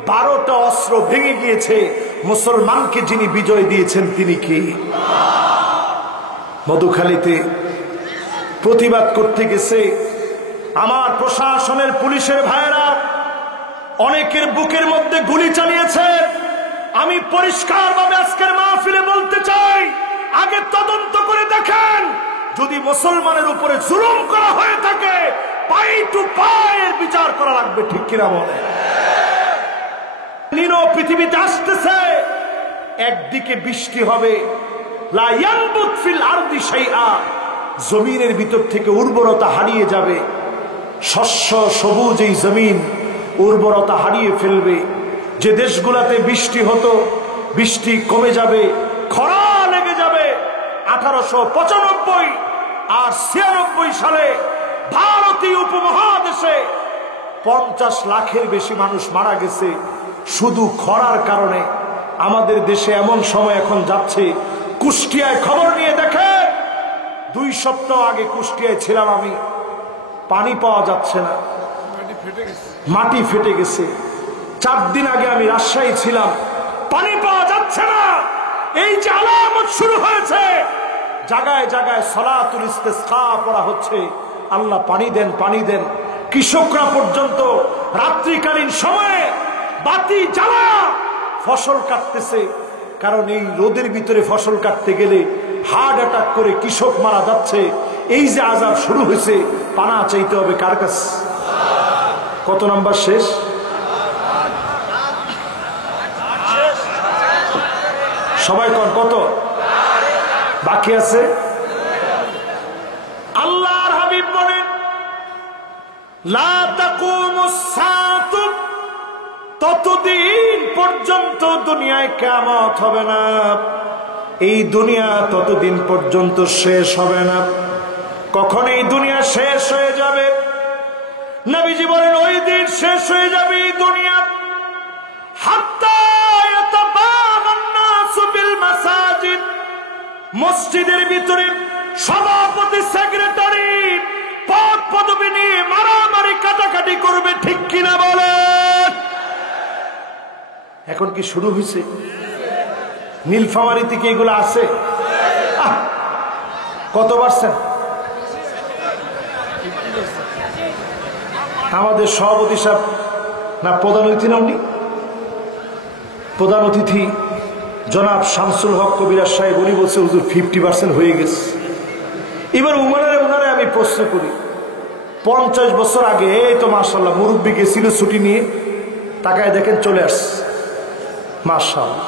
12টা অস্ত্র ভেঙে গিয়েছে। মুসলমানকে যিনি বিজয় দিয়েছেন তিনি কি? মধুখালীতে প্রতিবাদ করতে গেছে আমার প্রশাসনের পুলিশের ভাইরা, অনেকের বুকের মধ্যে গুলি চালিয়েছে। আমি পরিষ্কারভাবে আজকের মাহফিলে বলতে চাই, আগে তদন্ত করে দেখেন, যদি মুসলমানের উপরে জুলুম করা হয়ে থাকে, পাই টু পায়ের বিচার করা লাগবে। ঠিক কিনা বলে? নিরো পৃথিবীতে আসতেছে, একদিকে বৃষ্টি হবে, লা ইয়ানবুত ফিল আরদি শাইআ, জমিনের ভিতর থেকে উর্বরতা হারিয়ে যাবে। শস্য সবুজ এই জমিন উর্বরতা হারিয়ে ফেলবে। যে দেশগুলোতে বৃষ্টি হতো, বৃষ্টি কমে যাবে, খরা লেগে যাবে। 1895 আর 96 সালে ভারতীয় উপমহাদেশে 50 লাখের বেশি মানুষ মারা গেছে শুধু খরার কারণে। আমাদের দেশে এমন সময় এখন যাচ্ছে, কুষ্টিয়ায় খবর নিয়ে দেখে, 2 সপ্তাহ আগে কুষ্টিয়ায় ছিলাম আমি, পানি পাওয়া যাচ্ছে না, মাটি ফেটে গেছে। 4 দিন আগে আমি রাজশাহী ছিলাম, পানি পাওয়া যাচ্ছে না। এই যে আলামত শুরু হয়েছে, জায়গায় জায়গায় সালাতুল ইস্তিসকা পড়া হচ্ছে, আল্লাহ পানি দেন, পানি দেন। কৃষকরা পর্যন্ত রাত্রিকালীন সময়ে বাতি জ্বালা ফসল কাটতেছে, কারণ এই রোদের ভিতরে ফসল কাটতে গেলে হার্ট অ্যাটাক করে কৃষক মারা যাচ্ছে। এই যে আযাব শুরু হয়েছে, পানা চাইতে হবে কার কাছে? কত নাম্বার শেষ? সবাই কত বাকি আছে? আল্লাহর হাবিব বলেন, লা তাকুমুস সাআতু, ততদিন পর্যন্ত দুনিয়ায় কিয়ামত হবে না, এই দুনিয়া ততদিন পর্যন্ত শেষ হবে না। কখন এই দুনিয়া শেষ হয়ে যাবে? নবীজি বলেন, ওই দিন শেষ হয়ে যাবে এই দুনিয়া, হাত্তা ইয়াতাবাগান নাসু বিল মাসাজিদ, মসজিদের ভিতরে সভাপতি সেক্রেটারি পদ পদবি নিয়ে মারামারি কাটাকাটি করবে। ঠিক কিনা বলেন? এখন কি শুরু হয়েছে? নীলফামারী থেকে এগুলো আছে? কত পার্সেন্ট? আমাদের সভাপতি সাহেব না প্রধান অতিথি, না উনি প্রধান অতিথি জনাব শামসুল হক কবিরাজ সাহেব, উনি বলছে হুজুর 50% হয়ে গেছে। এবার উনারে আমি প্রশ্ন করি, 50 বছর আগে এই তো মাশাআল্লাহ মুরব্বী গেছিল ছুটি নিয়ে, তাকায় দেখেন চলে আসছে, মাশাআল্লাহ।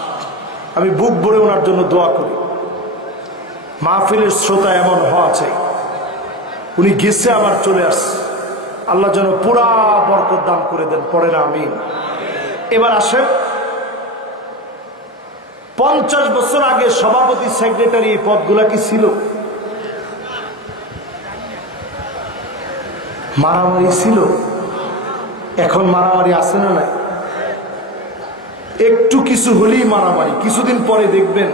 আমি বুক ভরে ওনার জন্য দোয়া করি। মাহফিলের শ্রোতা এমন হওয়া চাই, উনি গেছে আবার চলে আসছে, আল্লাহ যেন পুরা বরকত দান করে দেন, পড়েন আমিন। এবার আসেন, 50 বছর আগে সভাপতি সেক্রেটারি এই পদগুলা কি ছিল? মারামারি ছিল? এখন মারামারি আছে না নাই? একটু কিছু হলেই মারামারি। কিছুদিন পরে দেখবেন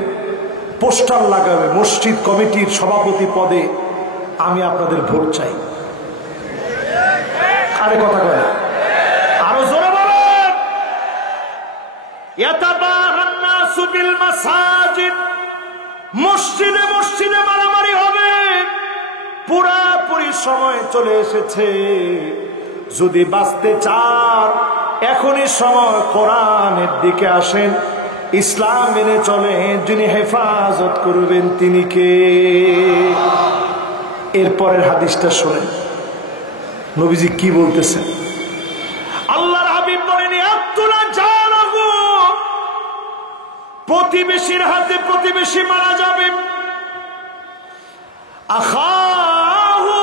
পোস্টার লাগাবে, মসজিদ কমিটির সভাপতি পদে আমি আপনাদের ভোট চাই। আরে কথা কয়, আরো জোরে বলেন। ইয়াতাবাহান নাসু বিল মাসাজিদ, মসজিদে মসজিদে মারামারি হবে। পুরাপুরি সময় চলে এসেছে। যদি বাঁচতে চান এখনই সময়, কোরআনের দিকে আসেন, ইসলাম মেনে চলেন, যিনি হেফাজত করবেন তিনি কে? এরপরের হাদিসটা শোনেন, নবীজি কি বলতেছেন। আল্লাহর হাবিব বলেন, আত্তুলা জানাগো, প্রতিবেশীর হাতে প্রতিবেশী মারা যাবে। আখাহু,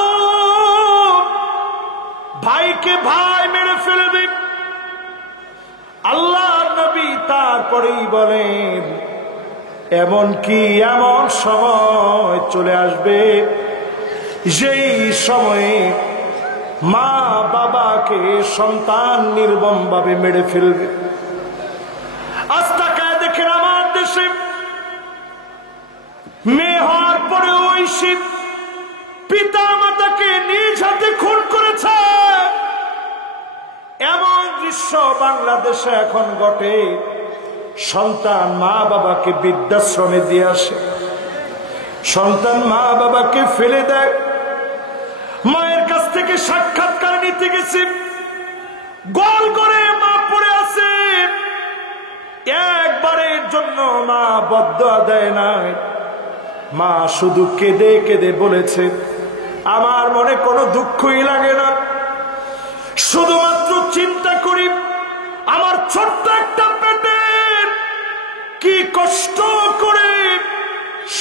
ভাইকে ভাই মেরে ফেলবে। আল্লাহ নবী তারপরেই বলেন, এমন কি এমন সময় চলে আসবে যেই সময়ে মা বাবাকে সন্তান নির্মম ভাবে মেরে ফেলবে। আজ তাকায় দেখেন আমার দেশে মেয়ে হওয়ার পরে ওই শীত পিতা মাতাকে নিজ হাতে খুন করেছে। এমন দৃশ্য বাংলাদেশে এখন ঘটে। সন্তান মা বাবাকে বৃদ্ধাশ্রমে দিয়ে আসে, সন্তান মা বাবাকে ফেলে দেয়। মায়ের কাছ থেকে সাক্ষাৎকার নিতে গেছে, গোল করে মা পড়ে আছে। একবারের জন্য মা বদদুয়া দেয় নাই। মা শুধু কেঁদে কেঁদে বলেছে, আমার মনে কোনো দুঃখই লাগে না, শুধুমাত্র চিন্তা করি আমার ছোট্ট একটা পেটে কি কষ্ট করে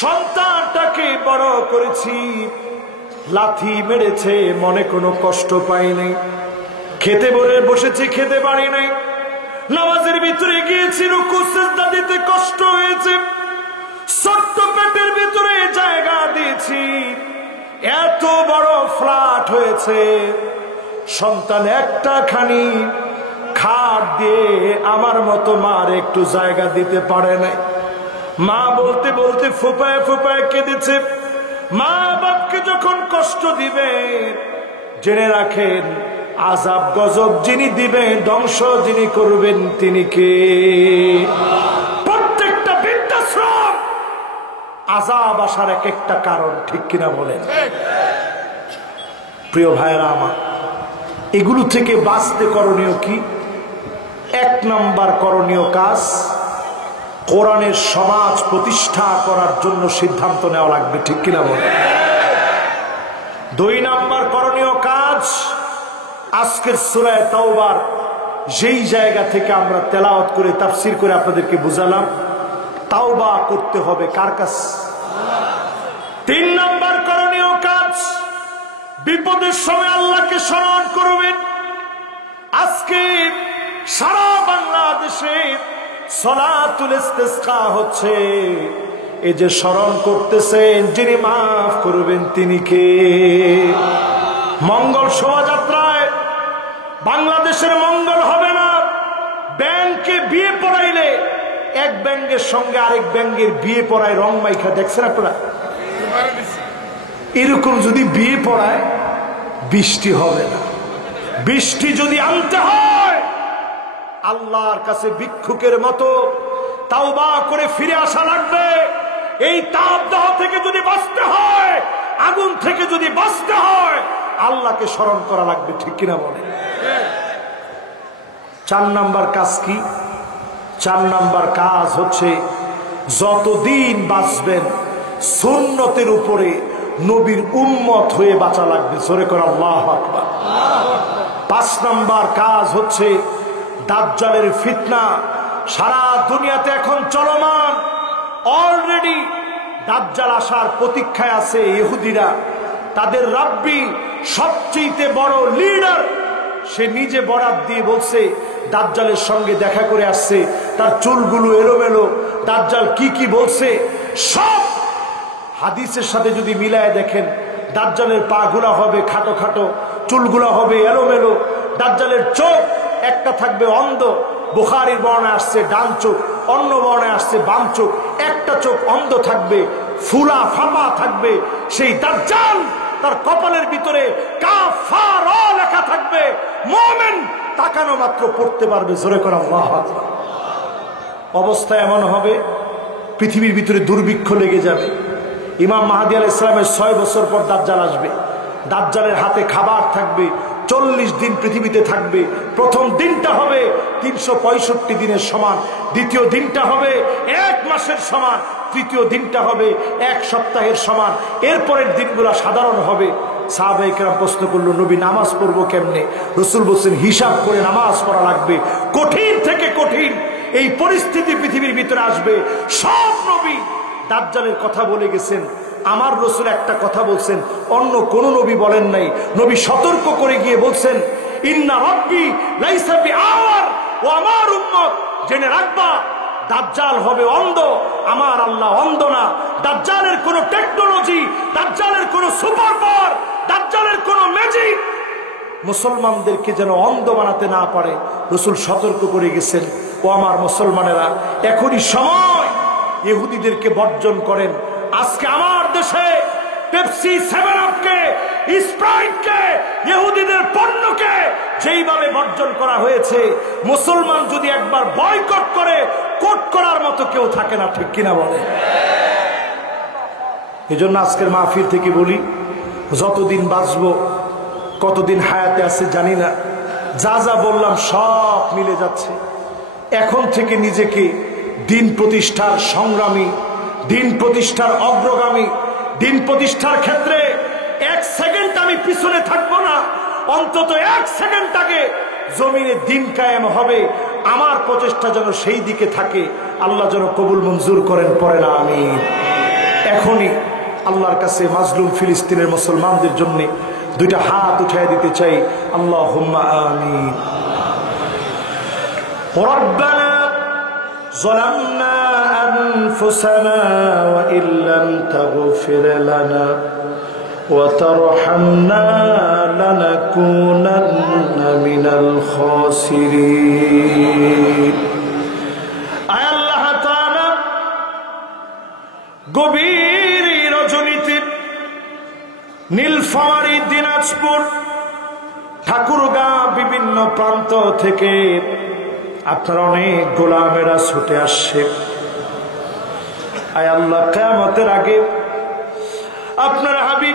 সন্তানটাকে বড় করেছি। লাথি মেরেছে, মনে কোনো কষ্ট পাইনি। খেতে বলে বসেছি, খেতে পারি নাই। নামাজের ভিতরে গিয়েছি, রুকু সিজদা দিতে কষ্ট হয়েছে। ছোট্ট পেটের ভিতরে জায়গা দিয়েছি, এত বড় ফ্ল্যাট হয়েছে। সন্তান একটা খানি খাট দিয়ে আমার মতো মার একটু জায়গা দিতে পারে নাই। মা বলতে বলতে ফুপায় ফুপায় কেঁদেছে। মা বাপকে যখন কষ্ট দিবে, জেনে রাখেন আযাব গজব যিনি দিবেন, ধ্বংস যিনি করবেন তিনি কে? প্রত্যেকটা বৃদ্ধাশ্রম আযাব আসার এক একটা কারণ, ঠিক কিনা বলেন? প্রিয় ভাইরা আমার, এগুলো থেকে বাঁচতে করণীয় কি? 1 নম্বর করণীয় কাজ, কোরআনের সমাজ প্রতিষ্ঠা করার জন্য সিদ্ধান্ত নেওয়া লাগবে, ঠিক কিনা বলেন? 2 নম্বর করণীয় কাজ, আজকের সূরা তাওবার যেই জায়গা থেকে আমরা তেলাওয়াত করে তাফসীর করে আপনাদেরকে বুঝালাম, তাওবা করতে হবে কার কাছে? 3 নম্বর করণীয় কাজ, বিপদের সময় আল্লাহকে স্মরণ করবেন। আজকে সারা বাংলাদেশে সালাতুল ইস্তিসকা হচ্ছে। এই যে স্মরণ করতেছেন, যিনি মাফ করবেন তিনি কে? মঙ্গল শোভাযাত্রায় বাংলাদেশের মঙ্গল হবে না। ব্যাংকে বিয়ে পড়াইলে এক ব্যাংকের সঙ্গে আরেক ব্যাংকের বিয়ে পড়ায় রং মাইখা, দেখছেন আপনারা? এরকম যদি বিয়ে পড়ায় বৃষ্টি হবে না। বৃষ্টি যদি আনতে হয় আল্লাহর কাছে ভিক্ষুকের মতো তাওবা করে ফিরে আসা লাগবে। এই তাপদাহ থেকে যদি বাঁচতে হয়, আগুন থেকে যদি বাঁচতে হয়, আল্লাহকে স্মরণ করা লাগবে, ঠিক কিনা বলে? 4 নম্বর কাজ কি? 4 নম্বর কাজ হচ্ছে যতদিন বাঁচবেন সুন্নতের উপরে নবীর উম্মত হয়ে বাঁচা লাগবে। জোরে করে আল্লাহু আকবার। 5 নম্বর কাজ হচ্ছে দাজ্জালের ফিতনা সারা দুনিয়াতে এখন চলমান। অলরেডি দাজ্জাল আসার প্রতীক্ষায় আছে ইহুদিরা। তাদের রাব্বি সবচেয়ে বড় লিডার, সে নিজে বরাত দিয়ে বলছে দাজ্জালের সঙ্গে দেখা করে আসছে, তার চুলগুলো এলোমেলো, দাজ্জাল কি কি বলছে সব হাদিসের সাথে যদি মিলায় দেখেন, দাজ্জালের পা গুলা হবে খাটো খাটো, চুলগুলা হবে এলোমেলো, দাজ্জালের চোখ একটা থাকবে অন্ধ, বুখারীর বর্ণায় আসছে ডান চোখ, অন্য বর্ণায় আসছে বাম চোখ, একটা চোখ অন্ধ থাকবে, ফুলা ফাঁপা থাকবে। সেই দাজ্জাল তার কপালের ভিতরে কাফার লেখা থাকবে, মুমিন তাকানো মাত্র পড়তে পারবে। জোরে করে আল্লাহু আকবার। অবস্থা এমন হবে পৃথিবীর ভিতরে দুর্ভিক্ষ লেগে যাবে। ইমাম মাহদী আলাইহিস সালামের 6 বছর পর দাজ্জাল আসবে। দাজ্জালের হাতে খাবার থাকবে, 40 দিন পৃথিবীতে থাকবে। প্রথম দিনটা হবে 365 দিনের সমান, দ্বিতীয় দিনটা হবে 1 মাসের সমান, তৃতীয় দিনটা হবে 1 সপ্তাহের সমান, এরপরের দিনগুলো সাধারণ হবে। সাহাবায়ে কেরাম প্রশ্ন করলো, নবী নামাজ পড়বো কেমনে? রাসূল বলছেন হিসাব করে নামাজ পড়া লাগবে। কঠিন থেকে কঠিন এই পরিস্থিতি পৃথিবীর ভিতরে আসবে। সব নবী দাজ্জালের কথা বলে গেছেন, আমার রাসূল একটা কথা বলছেন, অন্য কোন নবী বলেন নাই। নবী সতর্ক করে গিয়ে বলছেন, ইন্না রাব্বি লাইসা বিআওয়ার, ও আমার উম্মত জেনে রাখবা দাজ্জাল হবে অন্ধ, আমার আল্লাহ অন্ধ না। দাজ্জালের কোন টেকনোলজি, দাজ্জালের কোন সুপার পাওয়ার, দাজ্জালের কোন ম্যাজিক মুসলমানদেরকে যেন অন্ধ বানাতে না পারে। রাসূল সতর্ক করে গেছেন, ও আমার মুসলমানেরা, এখনই সময় ইহুদিদেরকে বর্জন করেন। আজকে আমার দেশে পেপসি, 7 আপকে, স্প্রাইটকে, ইহুদিদের পণ্যকে যেইভাবে বর্জন করা হয়েছে, মুসলমান যদি একবার বয়কট করে, কোট করার মতো কেউ থাকে না, ঠিক কিনা বলে? এজন্য আজকের মাহফিল থেকে বলি, যতদিন বাঁচবো, কতদিন হায়াতে আছে জানি না, যা যা বললাম সব মিলে যাচ্ছে। এখন থেকে নিজেকে দিন প্রতিষ্ঠার সংগ্রামী, দিন প্রতিষ্ঠার অগ্রগামী, দিন প্রতিষ্ঠার ক্ষেত্রে 1 সেকেন্ড আমি পিছনে থাকবো না। অন্তত 1 সেকেন্ড আগে জমিনে দিন কায়েম হবে, আমার প্রচেষ্টা যেন সেই দিকে থাকে। আল্লাহ যেন কবুল মঞ্জুর করেন, পড়ে না আমিন। এখনই আল্লাহর কাছে মাজলুম ফিলিস্তিনের মুসলমানদের জন্য 2টা হাত উঠায় দিতে চাই, আল্লাহুম্মা আমিন। রব্বানা ظلمنا أنفسنا وإن لم تغفر لنا وترحمنا لنكونن من الخاسرين। আয় আল্লাহ তাআলা, গভীর রজনীতে নীলফামারী, দিনাজপুর, ঠাকুরগাঁ, বিভিন্ন প্রান্ত থেকে আপনার অনেক গোলামেরা ছুটে আসছে। আয় আল্লাহ, কিয়ামতের আগে আপনার হাবিব